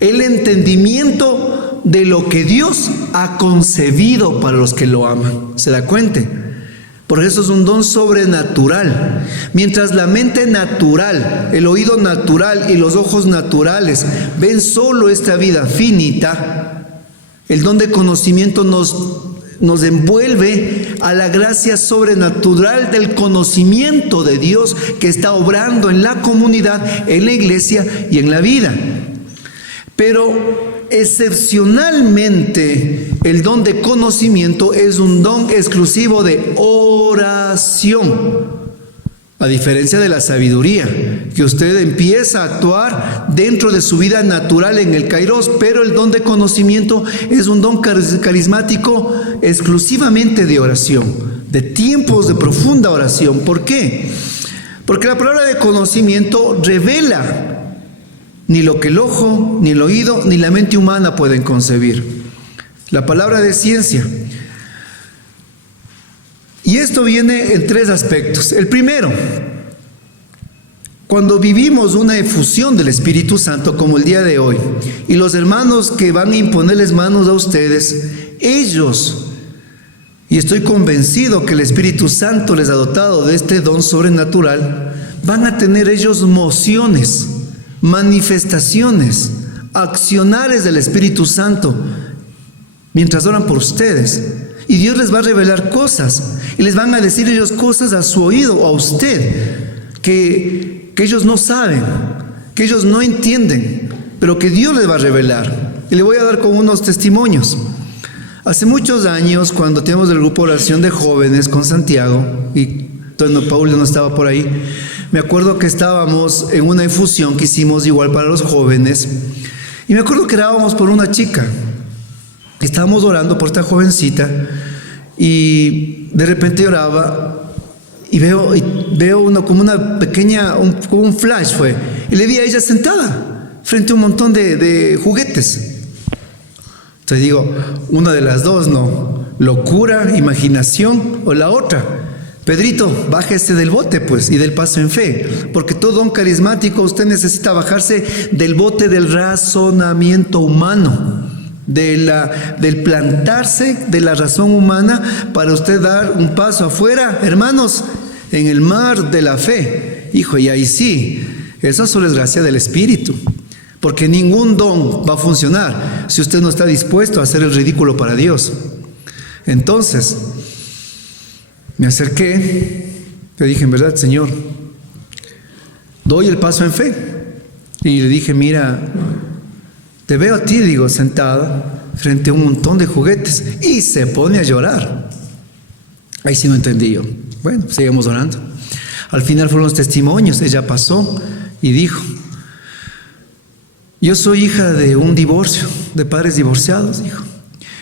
el entendimiento de lo que Dios ha concebido para los que lo aman. ¿Se da cuenta? Porque eso es un don sobrenatural. Mientras la mente natural, el oído natural y los ojos naturales ven solo esta vida finita, el don de conocimiento nos envuelve a la gracia sobrenatural del conocimiento de Dios que está obrando en la comunidad, en la iglesia y en la vida. Pero excepcionalmente, el don de conocimiento es un don exclusivo de oración. A diferencia de la sabiduría, que usted empieza a actuar dentro de su vida natural en el Kairos, pero el don de conocimiento es un don carismático exclusivamente de oración, de tiempos de profunda oración. ¿Por qué? Porque la palabra de conocimiento revela ni lo que el ojo, ni el oído, ni la mente humana pueden concebir. La palabra de ciencia. Y esto viene en tres aspectos. El primero, cuando vivimos una efusión del Espíritu Santo como el día de hoy, y los hermanos que van a imponerles manos a ustedes, ellos, y estoy convencido que el Espíritu Santo les ha dotado de este don sobrenatural, van a tener ellos mociones, manifestaciones, accionares del Espíritu Santo mientras oran por ustedes. Y Dios les va a revelar cosas y les van a decir ellos cosas a su oído o a usted que ellos no saben, que ellos no entienden, pero que Dios les va a revelar. Y le voy a dar con unos testimonios. Hace muchos años, cuando teníamos el grupo de oración de jóvenes con Santiago, y Paul no estaba por ahí, me acuerdo que estábamos en una efusión que hicimos igual para los jóvenes, y me acuerdo que orábamos por una chica. Estábamos orando por esta jovencita, y de repente oraba, y veo como una pequeña, como un flash fue, y le vi a ella sentada frente a un montón de juguetes. Entonces digo, una de las dos, ¿no? Locura, imaginación, o la otra. Pedrito, bájese del bote, pues, y del paso en fe, porque todo don carismático usted necesita bajarse del bote del razonamiento humano, del plantarse de la razón humana para usted dar un paso afuera, hermanos, en el mar de la fe. Hijo, y ahí sí, eso solo es gracia del Espíritu, porque ningún don va a funcionar si usted no está dispuesto a hacer el ridículo para Dios. Entonces, me acerqué, le dije, en verdad, Señor, doy el paso en fe. Y le dije, mira, te veo a ti, digo, sentada frente a un montón de juguetes. Y se pone a llorar. Ahí sí no entendí yo. Bueno, sigamos orando. Al final fueron los testimonios. Ella pasó y dijo, yo soy hija de un divorcio, de padres divorciados, dijo.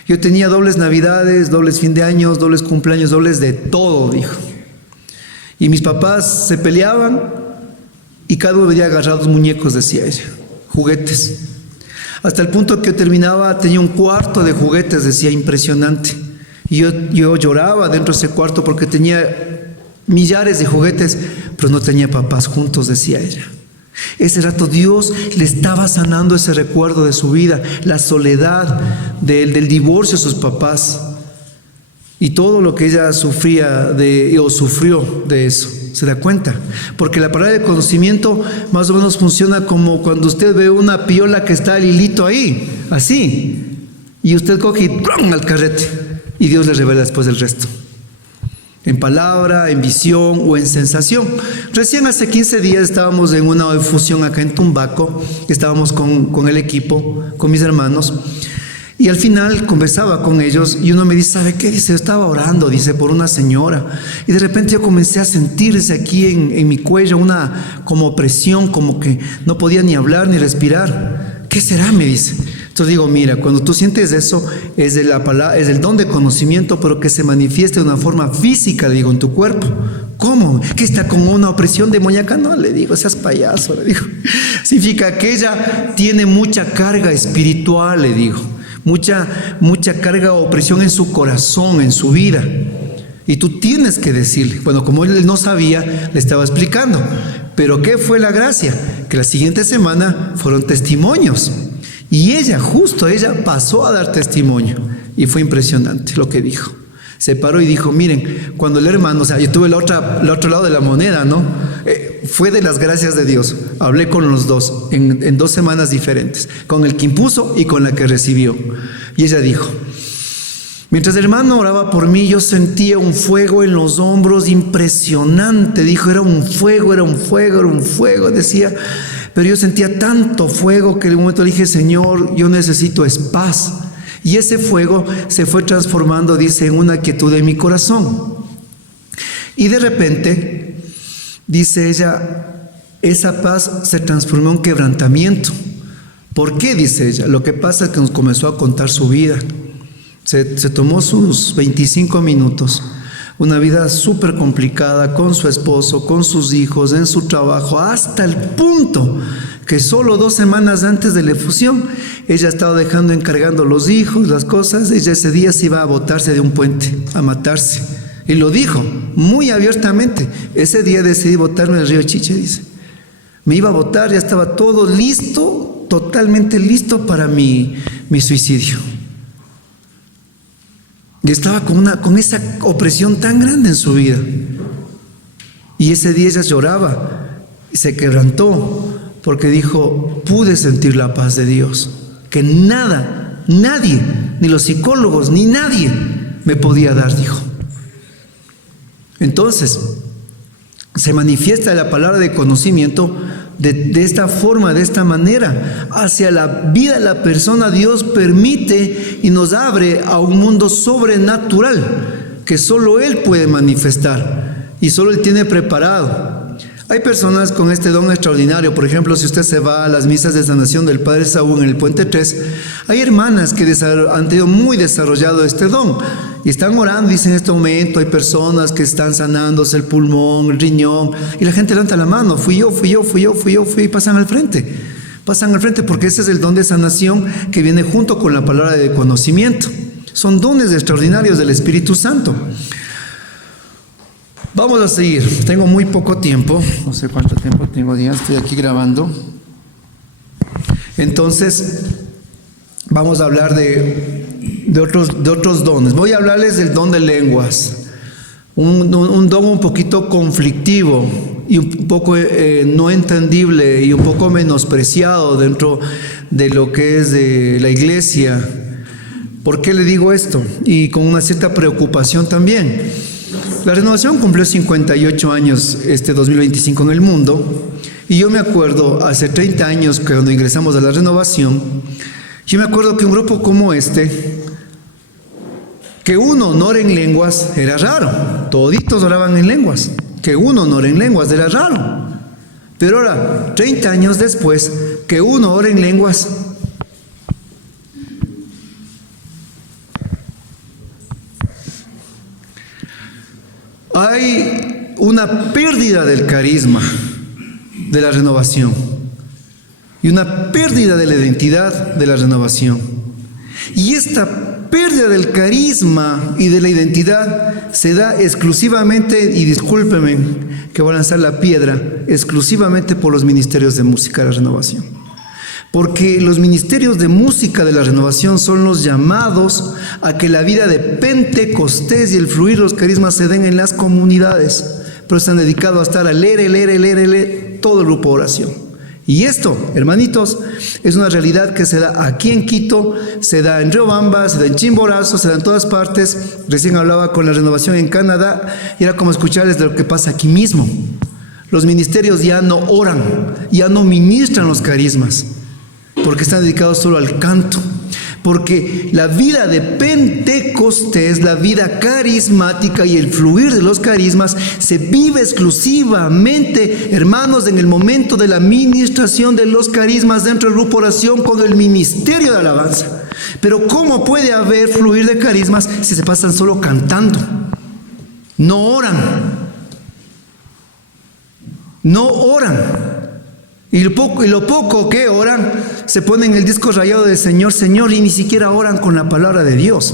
Yo tenía dobles navidades, dobles fin de años, dobles cumpleaños, dobles de todo, dijo. Y mis papás se peleaban y cada uno veía agarrados muñecos, decía ella, juguetes. Hasta el punto que yo terminaba, tenía un cuarto de juguetes, decía, impresionante. Y yo lloraba dentro de ese cuarto porque tenía millares de juguetes pero no tenía papás juntos, decía ella. Ese rato Dios le estaba sanando ese recuerdo de su vida, la soledad del divorcio de sus papás y todo lo que ella sufría o sufrió de eso. ¿Se da cuenta? Porque la palabra de conocimiento más o menos funciona como cuando usted ve una piola que está al hilito ahí, así, y usted coge y ¡plum! Al carrete, y Dios le revela después el resto. En palabra, en visión o en sensación. Recién hace 15 días estábamos en una difusión acá en Tumbaco, estábamos con el equipo, con mis hermanos, y al final conversaba con ellos y uno me dice, ¿sabe qué? Dice, yo estaba orando, dice, por una señora, y de repente yo comencé a sentirse aquí en mi cuello una como presión, como que no podía ni hablar ni respirar. ¿Qué será? Me dice. Entonces digo, mira, cuando tú sientes eso, es de la palabra, es el don de conocimiento, pero que se manifieste de una forma física, le digo, en tu cuerpo. ¿Cómo? ¿Que está como una opresión demoníaca? No, le digo, seas payaso, le digo. Significa que ella tiene mucha carga espiritual, le digo. Mucha carga o opresión en su corazón, en su vida. Y tú tienes que decirle. Bueno, como él no sabía, le estaba explicando. Pero ¿qué fue la gracia? Que la siguiente semana fueron testimonios. Y ella pasó a dar testimonio. Y fue impresionante lo que dijo. Se paró y dijo, miren, cuando el hermano, o sea, yo tuve el otro lado de la moneda, ¿no? Fue de las gracias de Dios. Hablé con los dos en 2 semanas diferentes, con el que impuso y con la que recibió. Y ella dijo, mientras el hermano oraba por mí, yo sentía un fuego en los hombros impresionante. Dijo, era un fuego, decía, pero yo sentía tanto fuego que en un momento le dije, Señor, yo necesito es paz. Y ese fuego se fue transformando, dice, en una quietud en mi corazón. Y de repente, dice ella, esa paz se transformó en quebrantamiento. ¿Por qué? Dice ella. Lo que pasa es que nos comenzó a contar su vida. Se tomó sus 25 minutos. Una vida súper complicada con su esposo, con sus hijos, en su trabajo, hasta el punto que solo 2 semanas antes de la efusión, ella estaba encargando los hijos, las cosas. Ella ese día se iba a botarse de un puente, a matarse. Y lo dijo muy abiertamente. Ese día decidí botarme al río Chiche, dice. Me iba a botar, ya estaba todo listo, totalmente listo para mi suicidio. Y estaba con esa opresión tan grande en su vida. Y ese día ella lloraba y se quebrantó porque dijo, pude sentir la paz de Dios, que nadie, ni los psicólogos, ni nadie me podía dar, dijo. Entonces, se manifiesta la palabra de conocimiento de esta forma, de esta manera. Hacia la vida de la persona Dios permite y nos abre a un mundo sobrenatural que solo Él puede manifestar y solo Él tiene preparado. Hay personas con este don extraordinario. Por ejemplo, si usted se va a las misas de sanación del Padre Saúl en el Puente 3, hay hermanas que han tenido muy desarrollado este don y están orando. Dicen, en este momento hay personas que están sanándose el pulmón, el riñón, y la gente levanta la mano, fui yo, y pasan al frente porque ese es el don de sanación que viene junto con la palabra de conocimiento. Son dones extraordinarios del Espíritu Santo. Vamos a seguir. Tengo muy poco tiempo. No sé cuánto tiempo tengo ya. Estoy aquí grabando. Entonces, vamos a hablar de otros dones. Voy a hablarles del don de lenguas. Un don un poquito conflictivo y un poco no entendible y un poco menospreciado dentro de lo que es de la iglesia. ¿Por qué le digo esto? Y con una cierta preocupación también. La renovación cumplió 58 años este 2025 en el mundo, y yo me acuerdo hace 30 años cuando ingresamos a la renovación, yo me acuerdo que un grupo como este, que uno no ore en lenguas era raro, toditos oraban en lenguas, que uno no ore en lenguas era raro, pero ahora 30 años después, que uno ore en lenguas, hay una pérdida del carisma de la renovación y una pérdida de la identidad de la renovación. Y esta pérdida del carisma y de la identidad se da exclusivamente, y discúlpenme que voy a lanzar la piedra, exclusivamente por los ministerios de música de la renovación. Porque los ministerios de música de la renovación son los llamados a que la vida de Pentecostés y el fluir de los carismas se den en las comunidades, pero están dedicados a estar a leer todo el grupo de oración. Y esto, hermanitos, es una realidad que se da aquí en Quito, se da en Riobamba, se da en Chimborazo, se da en todas partes. Recién hablaba con la renovación en Canadá y era como escucharles de lo que pasa aquí mismo. Los ministerios ya no oran, ya no ministran los carismas, porque están dedicados solo al canto. Porque la vida de Pentecostés, la vida carismática y el fluir de los carismas se vive exclusivamente, hermanos, en el momento de la ministración de los carismas dentro del grupo oración con el ministerio de alabanza. Pero ¿cómo puede haber fluir de carismas si se pasan solo cantando? No oran. No oran. Y lo poco que oran, se ponen el disco rayado de Señor, Señor, y ni siquiera oran con la palabra de Dios.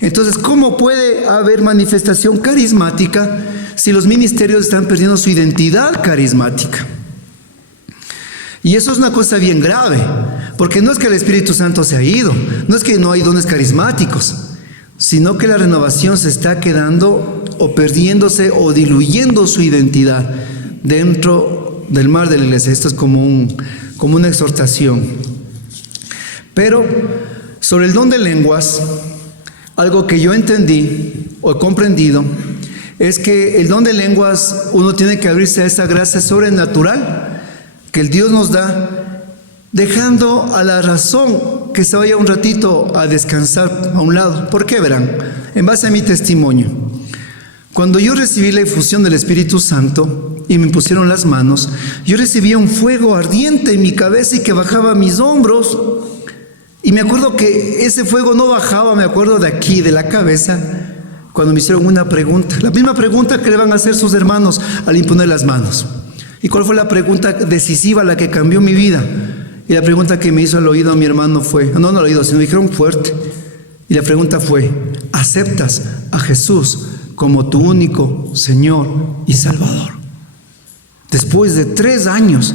Entonces, ¿cómo puede haber manifestación carismática si los ministerios están perdiendo su identidad carismática? Y eso es una cosa bien grave, porque no es que el Espíritu Santo se ha ido, no es que no hay dones carismáticos, sino que la renovación se está quedando o perdiéndose o diluyendo su identidad dentro del mar de la iglesia. Esto es como una exhortación. Pero sobre el don de lenguas, algo que yo entendí o he comprendido es que el don de lenguas uno tiene que abrirse a esa gracia sobrenatural que el Dios nos da, dejando a la razón que se vaya un ratito a descansar a un lado. ¿Por qué? Verán, en base a mi testimonio, cuando yo recibí la infusión del Espíritu Santo y me pusieron las manos, yo recibía un fuego ardiente en mi cabeza y que bajaba a mis hombros. Y me acuerdo que ese fuego no bajaba, me acuerdo de aquí, de la cabeza, cuando me hicieron una pregunta. La misma pregunta que le van a hacer sus hermanos al imponer las manos. ¿Y cuál fue la pregunta decisiva, la que cambió mi vida? Y la pregunta que me hizo al oído mi hermano fue, no al oído, sino me dijeron fuerte. Y la pregunta fue, ¿aceptas a Jesús como tu único Señor y Salvador? Después de 3 años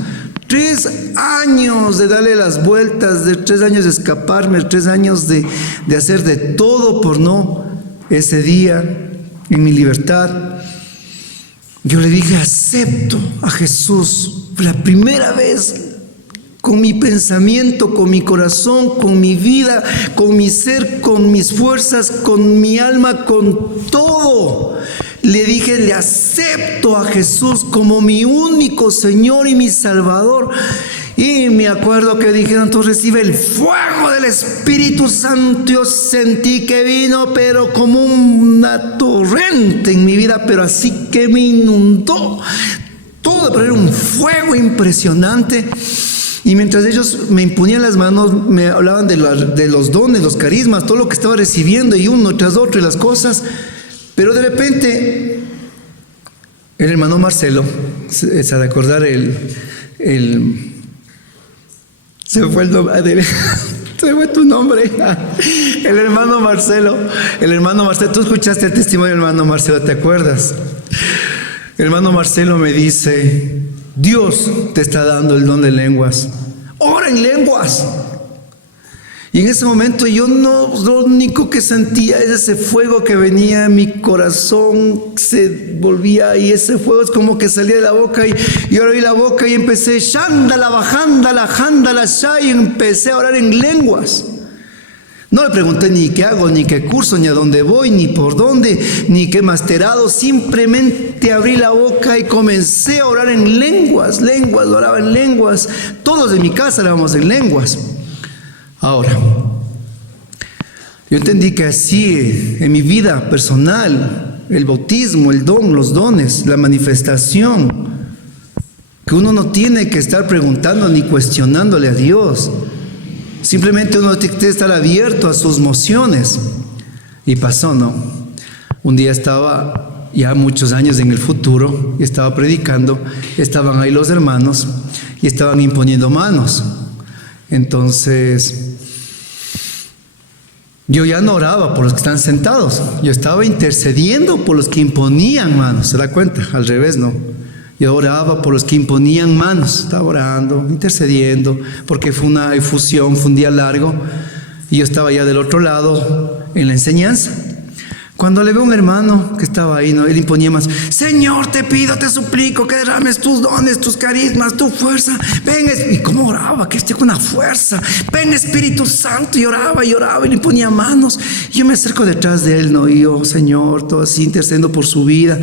de darle las vueltas, de 3 años de escaparme, 3 años de hacer de todo por no, ese día, en mi libertad, yo le dije, acepto a Jesús, la primera vez, con mi pensamiento, con mi corazón, con mi vida, con mi ser, con mis fuerzas, con mi alma, con todo. Le dije, le acepto a Jesús como mi único Señor y mi Salvador. Y me acuerdo que dijeron, tú recibe el fuego del Espíritu Santo. Yo sentí que vino, pero como una torrente en mi vida, pero así que me inundó todo, pero era un fuego impresionante. Y mientras ellos me imponían las manos, me hablaban de los dones, los carismas, todo lo que estaba recibiendo, y uno tras otro y las cosas. Pero de repente, el hermano Marcelo, se ha de acordar se me fue el nombre, se me fue tu nombre, el hermano Marcelo, tú escuchaste el testimonio del hermano Marcelo, ¿te acuerdas? El hermano Marcelo me dice, Dios te está dando el don de lenguas, ora en lenguas. Y en ese momento yo lo único que sentía es ese fuego que venía en mi corazón, se volvía, y ese fuego es como que salía de la boca, y yo abrí la boca y empecé, shandala, bajándala, jándala, shay, y empecé a orar en lenguas. No le pregunté ni qué hago, ni qué curso, ni a dónde voy, ni por dónde, ni qué masterado. Simplemente abrí la boca y comencé a orar en lenguas, oraba en lenguas. Todos de mi casa orábamos en lenguas. Ahora, yo entendí que así en mi vida personal, el bautismo, el don, los dones, la manifestación, que uno no tiene que estar preguntando ni cuestionándole a Dios. Simplemente uno tiene que estar abierto a sus mociones. Y pasó, ¿no? Un día estaba, ya muchos años en el futuro, y estaba predicando, estaban ahí los hermanos y estaban imponiendo manos. Entonces, Yo ya no oraba por los que están sentados, yo estaba intercediendo por los que imponían manos. ¿Se da cuenta? Al revés, no. Yo oraba por los que imponían manos, estaba orando, intercediendo, porque fue una efusión, fue un día largo, y yo estaba ya del otro lado en la enseñanza. Cuando le veo a un hermano que estaba ahí, ¿no? Él imponía más: Señor, te pido, te suplico que derrames tus dones, tus carismas, tu fuerza. Ven, y cómo oraba, que estoy con una fuerza. Ven, Espíritu Santo, y oraba, y le imponía manos. Yo me acerco detrás de él, ¿no? Y yo, Señor, todo así, intercediendo por su vida.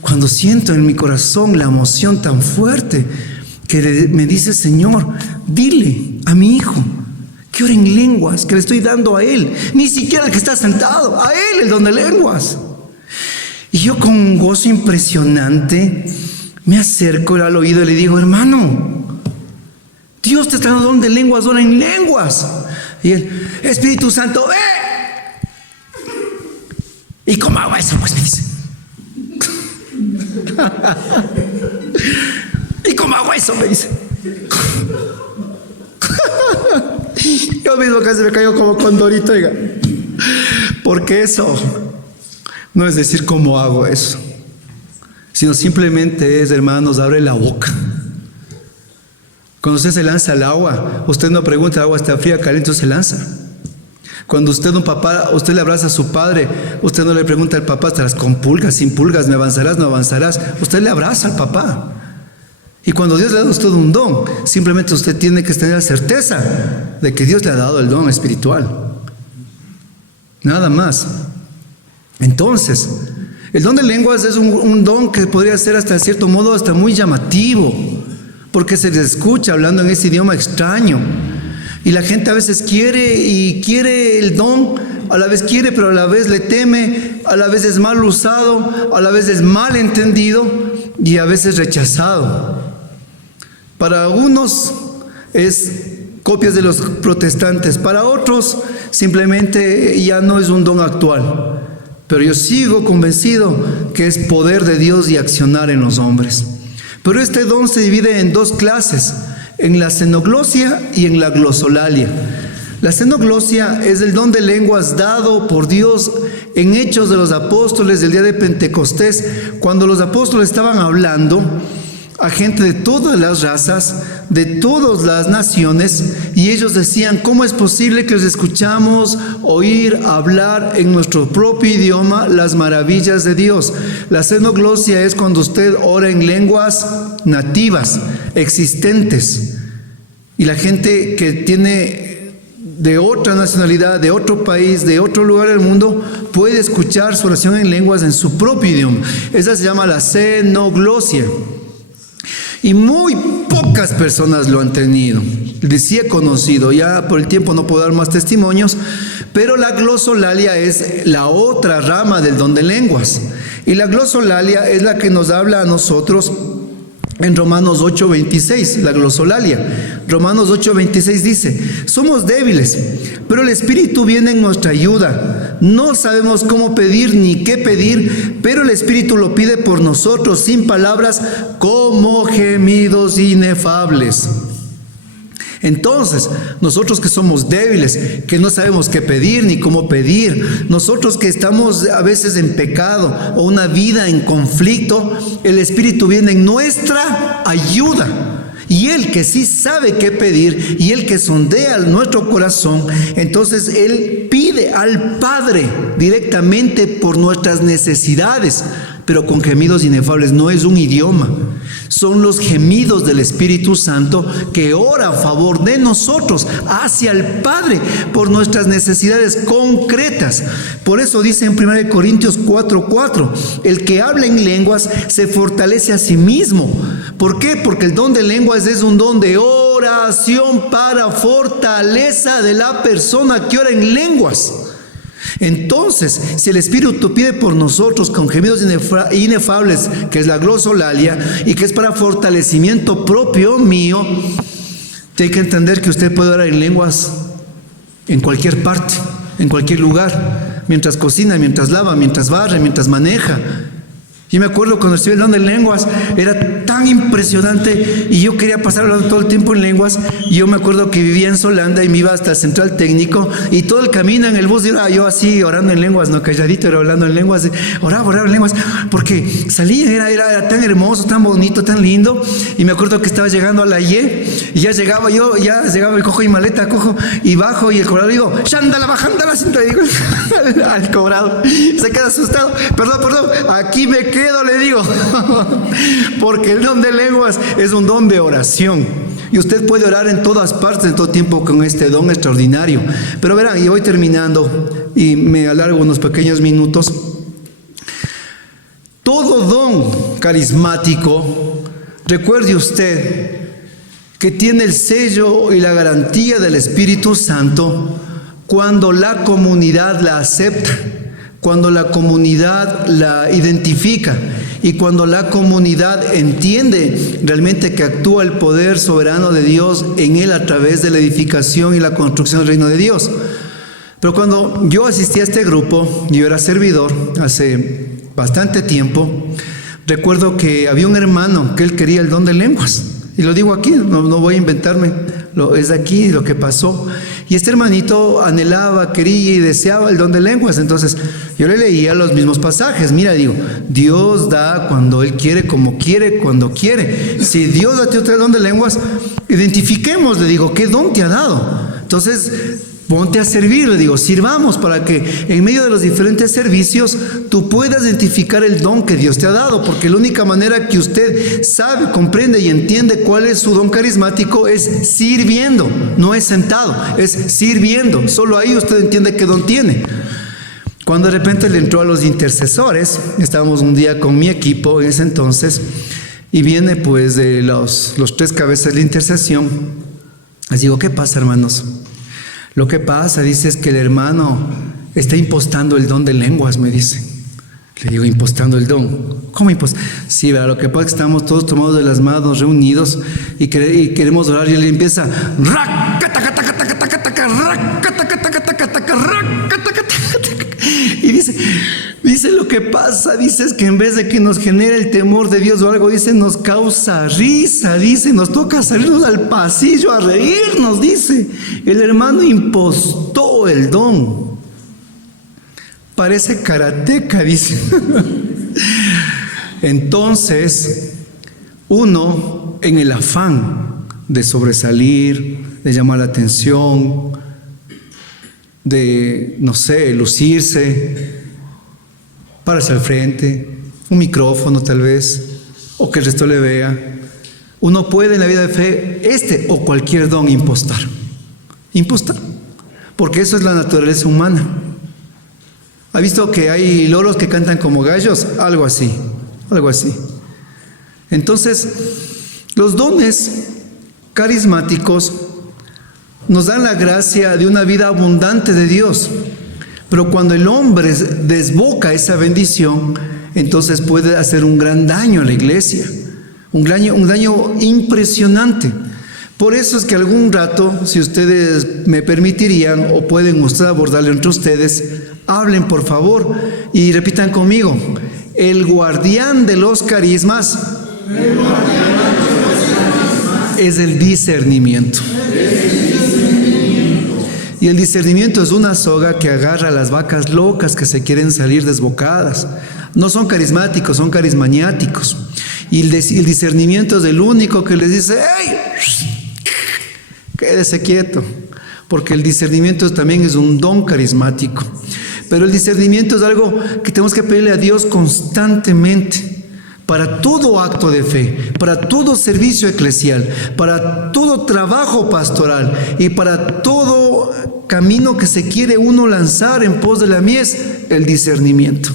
Cuando siento en mi corazón la emoción tan fuerte que me dice: Señor, dile a mi hijo que ore en lenguas, que le estoy dando a él, ni siquiera al que está sentado, a él el don de lenguas. Y yo con un gozo impresionante me acerco al oído y le digo: hermano, Dios te está dando don de lenguas, ora en lenguas. Y él: Espíritu Santo, ¿y cómo hago eso? Pues me dice. ¿Y cómo hago eso? Me dice. Yo mismo casi me caigo como condorito, oiga. Porque eso no es decir cómo hago eso, sino simplemente es, hermanos, abre la boca. Cuando usted se lanza al agua, usted no pregunta: ¿el agua está fría, caliente? Usted se lanza. Cuando usted, un papá, usted le abraza a su padre, usted no le pregunta al papá: ¿estarás con pulgas, sin pulgas? ¿Me avanzarás, no avanzarás? Usted le abraza al papá. Y cuando Dios le ha dado a usted un don, simplemente usted tiene que tener la certeza de que Dios le ha dado el don espiritual. Nada más. Entonces, el don de lenguas es un don que podría ser hasta cierto modo hasta muy llamativo, porque se les escucha hablando en ese idioma extraño. Y la gente a veces quiere el don, a la vez quiere, pero a la vez le teme, a la vez es mal usado, a la vez es mal entendido y a veces rechazado. Para algunos es copias de los protestantes, para otros simplemente ya no es un don actual. Pero yo sigo convencido que es poder de Dios y accionar en los hombres. Pero este don se divide en dos clases: en la xenoglosia y en la glosolalia. La xenoglosia es el don de lenguas dado por Dios en Hechos de los Apóstoles del día de Pentecostés, cuando los apóstoles estaban hablando a gente de todas las razas, de todas las naciones, y ellos decían: ¿cómo es posible que les escuchamos oír hablar en nuestro propio idioma las maravillas de Dios? La xenoglosia es cuando usted ora en lenguas nativas, existentes, y la gente que tiene de otra nacionalidad, de otro país, de otro lugar del mundo, puede escuchar su oración en lenguas en su propio idioma. Esa se llama la xenoglosia. Y muy pocas personas lo han tenido. Sí he conocido, ya por el tiempo no puedo dar más testimonios, pero la glosolalia es la otra rama del don de lenguas. Y la glosolalia es la que nos habla a nosotros en Romanos 8:26, la glosolalia. Romanos 8:26 dice: somos débiles, pero el Espíritu viene en nuestra ayuda. No sabemos cómo pedir ni qué pedir, pero el Espíritu lo pide por nosotros sin palabras, como gemidos inefables. Entonces, nosotros que somos débiles, que no sabemos qué pedir ni cómo pedir, nosotros que estamos a veces en pecado o una vida en conflicto, el Espíritu viene en nuestra ayuda. Y Él que sí sabe qué pedir, y Él que sondea nuestro corazón, entonces Él pide al Padre directamente por nuestras necesidades, pero con gemidos inefables. No es un idioma, son los gemidos del Espíritu Santo que ora a favor de nosotros hacia el Padre por nuestras necesidades concretas. Por eso dice en 1 Corintios 4:4, el que habla en lenguas se fortalece a sí mismo. ¿Por qué? Porque el don de lenguas es un don de oración para fortaleza de la persona que ora en lenguas. Entonces, si el Espíritu pide por nosotros con gemidos inefables, que es la glosolalia, y que es para fortalecimiento propio mío, tiene que entender que usted puede orar en lenguas en cualquier parte, en cualquier lugar, mientras cocina, mientras lava, mientras barre, mientras maneja. Yo me acuerdo cuando recibí el don de lenguas, era tan tan impresionante y yo quería pasar hablando todo el tiempo en lenguas. Yo me acuerdo que vivía en Solanda y me iba hasta el central técnico y todo el camino en el bus yo así orando en lenguas, no calladito, era hablando en lenguas, oraba en lenguas, porque salía, era tan hermoso, tan bonito, tan lindo. Y me acuerdo que estaba llegando a la Y ya llegaba y cojo mi maleta, cojo y bajo y el cobrador digo, shandala, bajandala, siempre digo al cobrado, se queda asustado, perdón, aquí me quedo, le digo, porque el don de lenguas es un don de oración. Y usted puede orar en todas partes, en todo tiempo, con este don extraordinario. Pero verán, y voy terminando, y me alargo unos pequeños minutos. Todo don carismático, recuerde usted que tiene el sello y la garantía del Espíritu Santo cuando la comunidad la acepta, cuando la comunidad la identifica y cuando la comunidad entiende realmente que actúa el poder soberano de Dios en él a través de la edificación y la construcción del reino de Dios. Pero cuando yo asistí a este grupo, yo era servidor hace bastante tiempo, recuerdo que había un hermano que él quería el don de lenguas. Y lo digo aquí, no voy a inventarme, es aquí lo que pasó. Y este hermanito anhelaba, quería y deseaba el don de lenguas. Entonces yo le leía los mismos pasajes. Mira, digo, Dios da cuando Él quiere, como quiere, cuando quiere. Si Dios da otro don de lenguas, identifiquemos, le digo, ¿qué don te ha dado? Entonces, ponte a servir, le digo, sirvamos para que en medio de los diferentes servicios tú puedas identificar el don que Dios te ha dado, porque la única manera que usted sabe, comprende y entiende cuál es su don carismático es sirviendo, no es sentado, es sirviendo. Solo ahí usted entiende qué don tiene. Cuando de repente le entró a los intercesores, estábamos un día con mi equipo en ese entonces, y viene pues de los 3 cabezas de la intercesión. Les digo, ¿qué pasa, hermanos? Lo que pasa, dice, es que el hermano está impostando el don de lenguas, me dice. Le digo, impostando el don. ¿Cómo impostando? Sí, ¿verdad? Lo que pasa es que estamos todos tomados de las manos, reunidos, y queremos orar, y él empieza, y dice, lo que pasa, dice, es que en vez de que nos genere el temor de Dios o algo, dice, nos causa risa, dice, nos toca salirnos al pasillo a reírnos, dice. El hermano impostó el don. Parece karateca, dice. Entonces, uno, en el afán de sobresalir, de llamar la atención, de, no sé, lucirse, pararse al frente, un micrófono tal vez, o que el resto le vea. Uno puede en la vida de fe, o cualquier don impostar, porque eso es la naturaleza humana. ¿Ha visto que hay loros que cantan como gallos? Algo así. Entonces, los dones carismáticos nos dan la gracia de una vida abundante de Dios. Pero cuando el hombre desboca esa bendición, entonces puede hacer un gran daño a la iglesia. Un daño impresionante. Por eso es que algún rato, si ustedes me permitirían o pueden ustedes abordarlo entre ustedes, hablen por favor y repitan conmigo. El guardián de los carismas es el discernimiento. Y el discernimiento es una soga que agarra a las vacas locas que se quieren salir desbocadas. No son carismáticos, son carismaniáticos. Y el discernimiento es el único que les dice, ¡hey! Quédese quieto. Porque el discernimiento también es un don carismático. Pero el discernimiento es algo que tenemos que pedirle a Dios constantemente. Para todo acto de fe, para todo servicio eclesial, para todo trabajo pastoral y para todo camino que se quiere uno lanzar en pos de la mies, el discernimiento.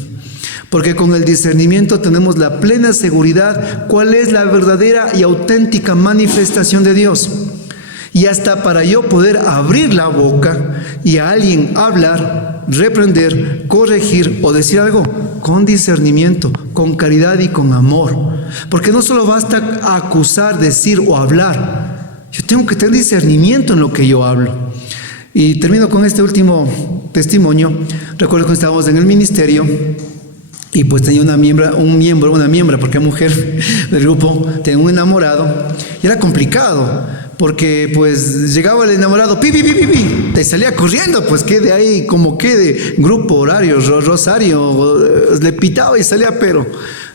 Porque con el discernimiento tenemos la plena seguridad cuál es la verdadera y auténtica manifestación de Dios. Y hasta para yo poder abrir la boca y a alguien hablar, reprender, corregir o decir algo con discernimiento, con caridad y con amor. Porque no solo basta acusar, decir o hablar. Yo tengo que tener discernimiento en lo que yo hablo. Y termino con este último testimonio. Recuerdo que estábamos en el ministerio Y pues tenía una miembro, porque mujer del grupo, tenía un enamorado, y era complicado, porque pues llegaba el enamorado, pi, pi, pi, pi, pi, te salía corriendo, pues que de ahí, como que de grupo, horario, Rosario, le pitaba y salía, pero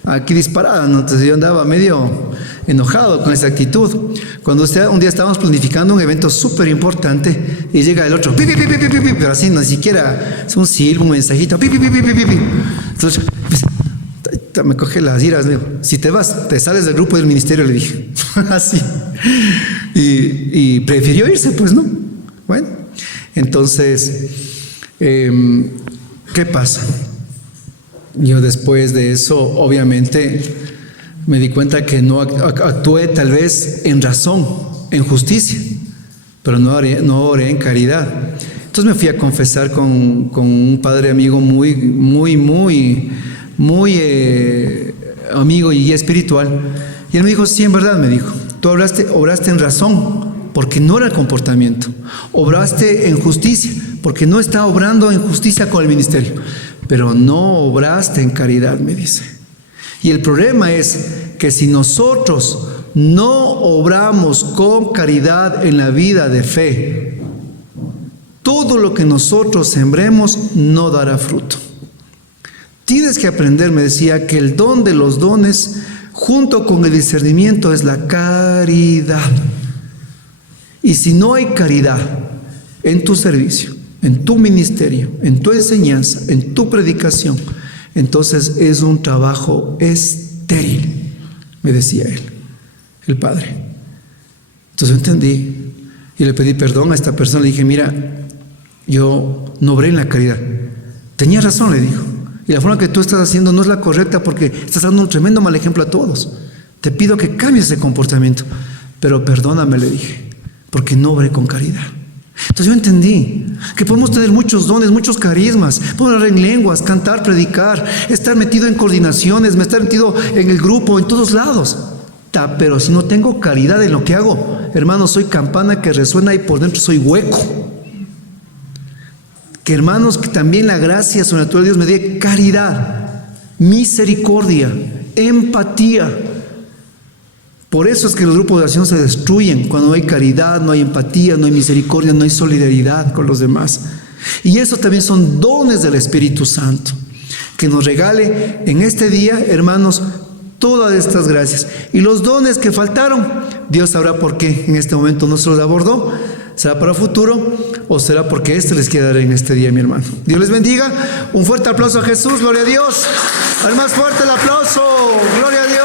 aquí disparada, ¿no? Entonces yo andaba medio enojado con esa actitud. Cuando un día estábamos planificando un evento súper importante y llega el otro, pi, pi, pi, pi, pi, pi, pero así, no, ni siquiera es un silbo, un mensajito, pi, pi, pi, pi, pi, pi, pi. Entonces, me coge las iras, digo, si te vas, te sales del grupo del ministerio, le dije, así. Y prefirió irse, pues, ¿no? Bueno, entonces, ¿qué pasa? Yo después de eso, obviamente, me di cuenta que no actué tal vez en razón, en justicia, pero no oré en caridad. Entonces me fui a confesar con un padre amigo muy amigo y guía espiritual. Y él me dijo, sí, en verdad, me dijo, tú obraste en razón, porque no era el comportamiento. Obraste en justicia, porque no está obrando en justicia con el ministerio. Pero no obraste en caridad, me dice. Y el problema es que si nosotros no obramos con caridad en la vida de fe, todo lo que nosotros sembremos no dará fruto. Tienes que aprender, me decía, que el don de los dones, junto con el discernimiento, es la caridad. Y si no hay caridad en tu servicio, en tu ministerio, en tu enseñanza, en tu predicación, entonces es un trabajo estéril, me decía él, el padre. Entonces yo entendí y le pedí perdón a esta persona. Le dije, mira, yo no obré en la caridad. Tenía razón, le dijo. Y la forma que tú estás haciendo no es la correcta, porque estás dando un tremendo mal ejemplo a todos. Te pido que cambies ese comportamiento. Pero perdóname, le dije, porque no obré con caridad. Entonces yo entendí que podemos tener muchos dones, muchos carismas, podemos hablar en lenguas, cantar, predicar, estar metido en coordinaciones, estar metido en el grupo, en todos lados. Pero si no tengo caridad en lo que hago, hermano, soy campana que resuena y por dentro soy hueco. Que hermanos, que también la gracia sobrenatural de Dios me dé caridad, misericordia, empatía. Por eso es que los grupos de oración se destruyen, cuando no hay caridad, no hay empatía, no hay misericordia, no hay solidaridad con los demás. Y eso también son dones del Espíritu Santo, que nos regale en este día, hermanos, todas estas gracias. Y los dones que faltaron, Dios sabrá por qué en este momento no se los abordó. ¿Será para futuro o será porque les quiere dar en este día, mi hermano? Dios les bendiga. Un fuerte aplauso a Jesús, gloria a Dios. Al más fuerte el aplauso, gloria a Dios.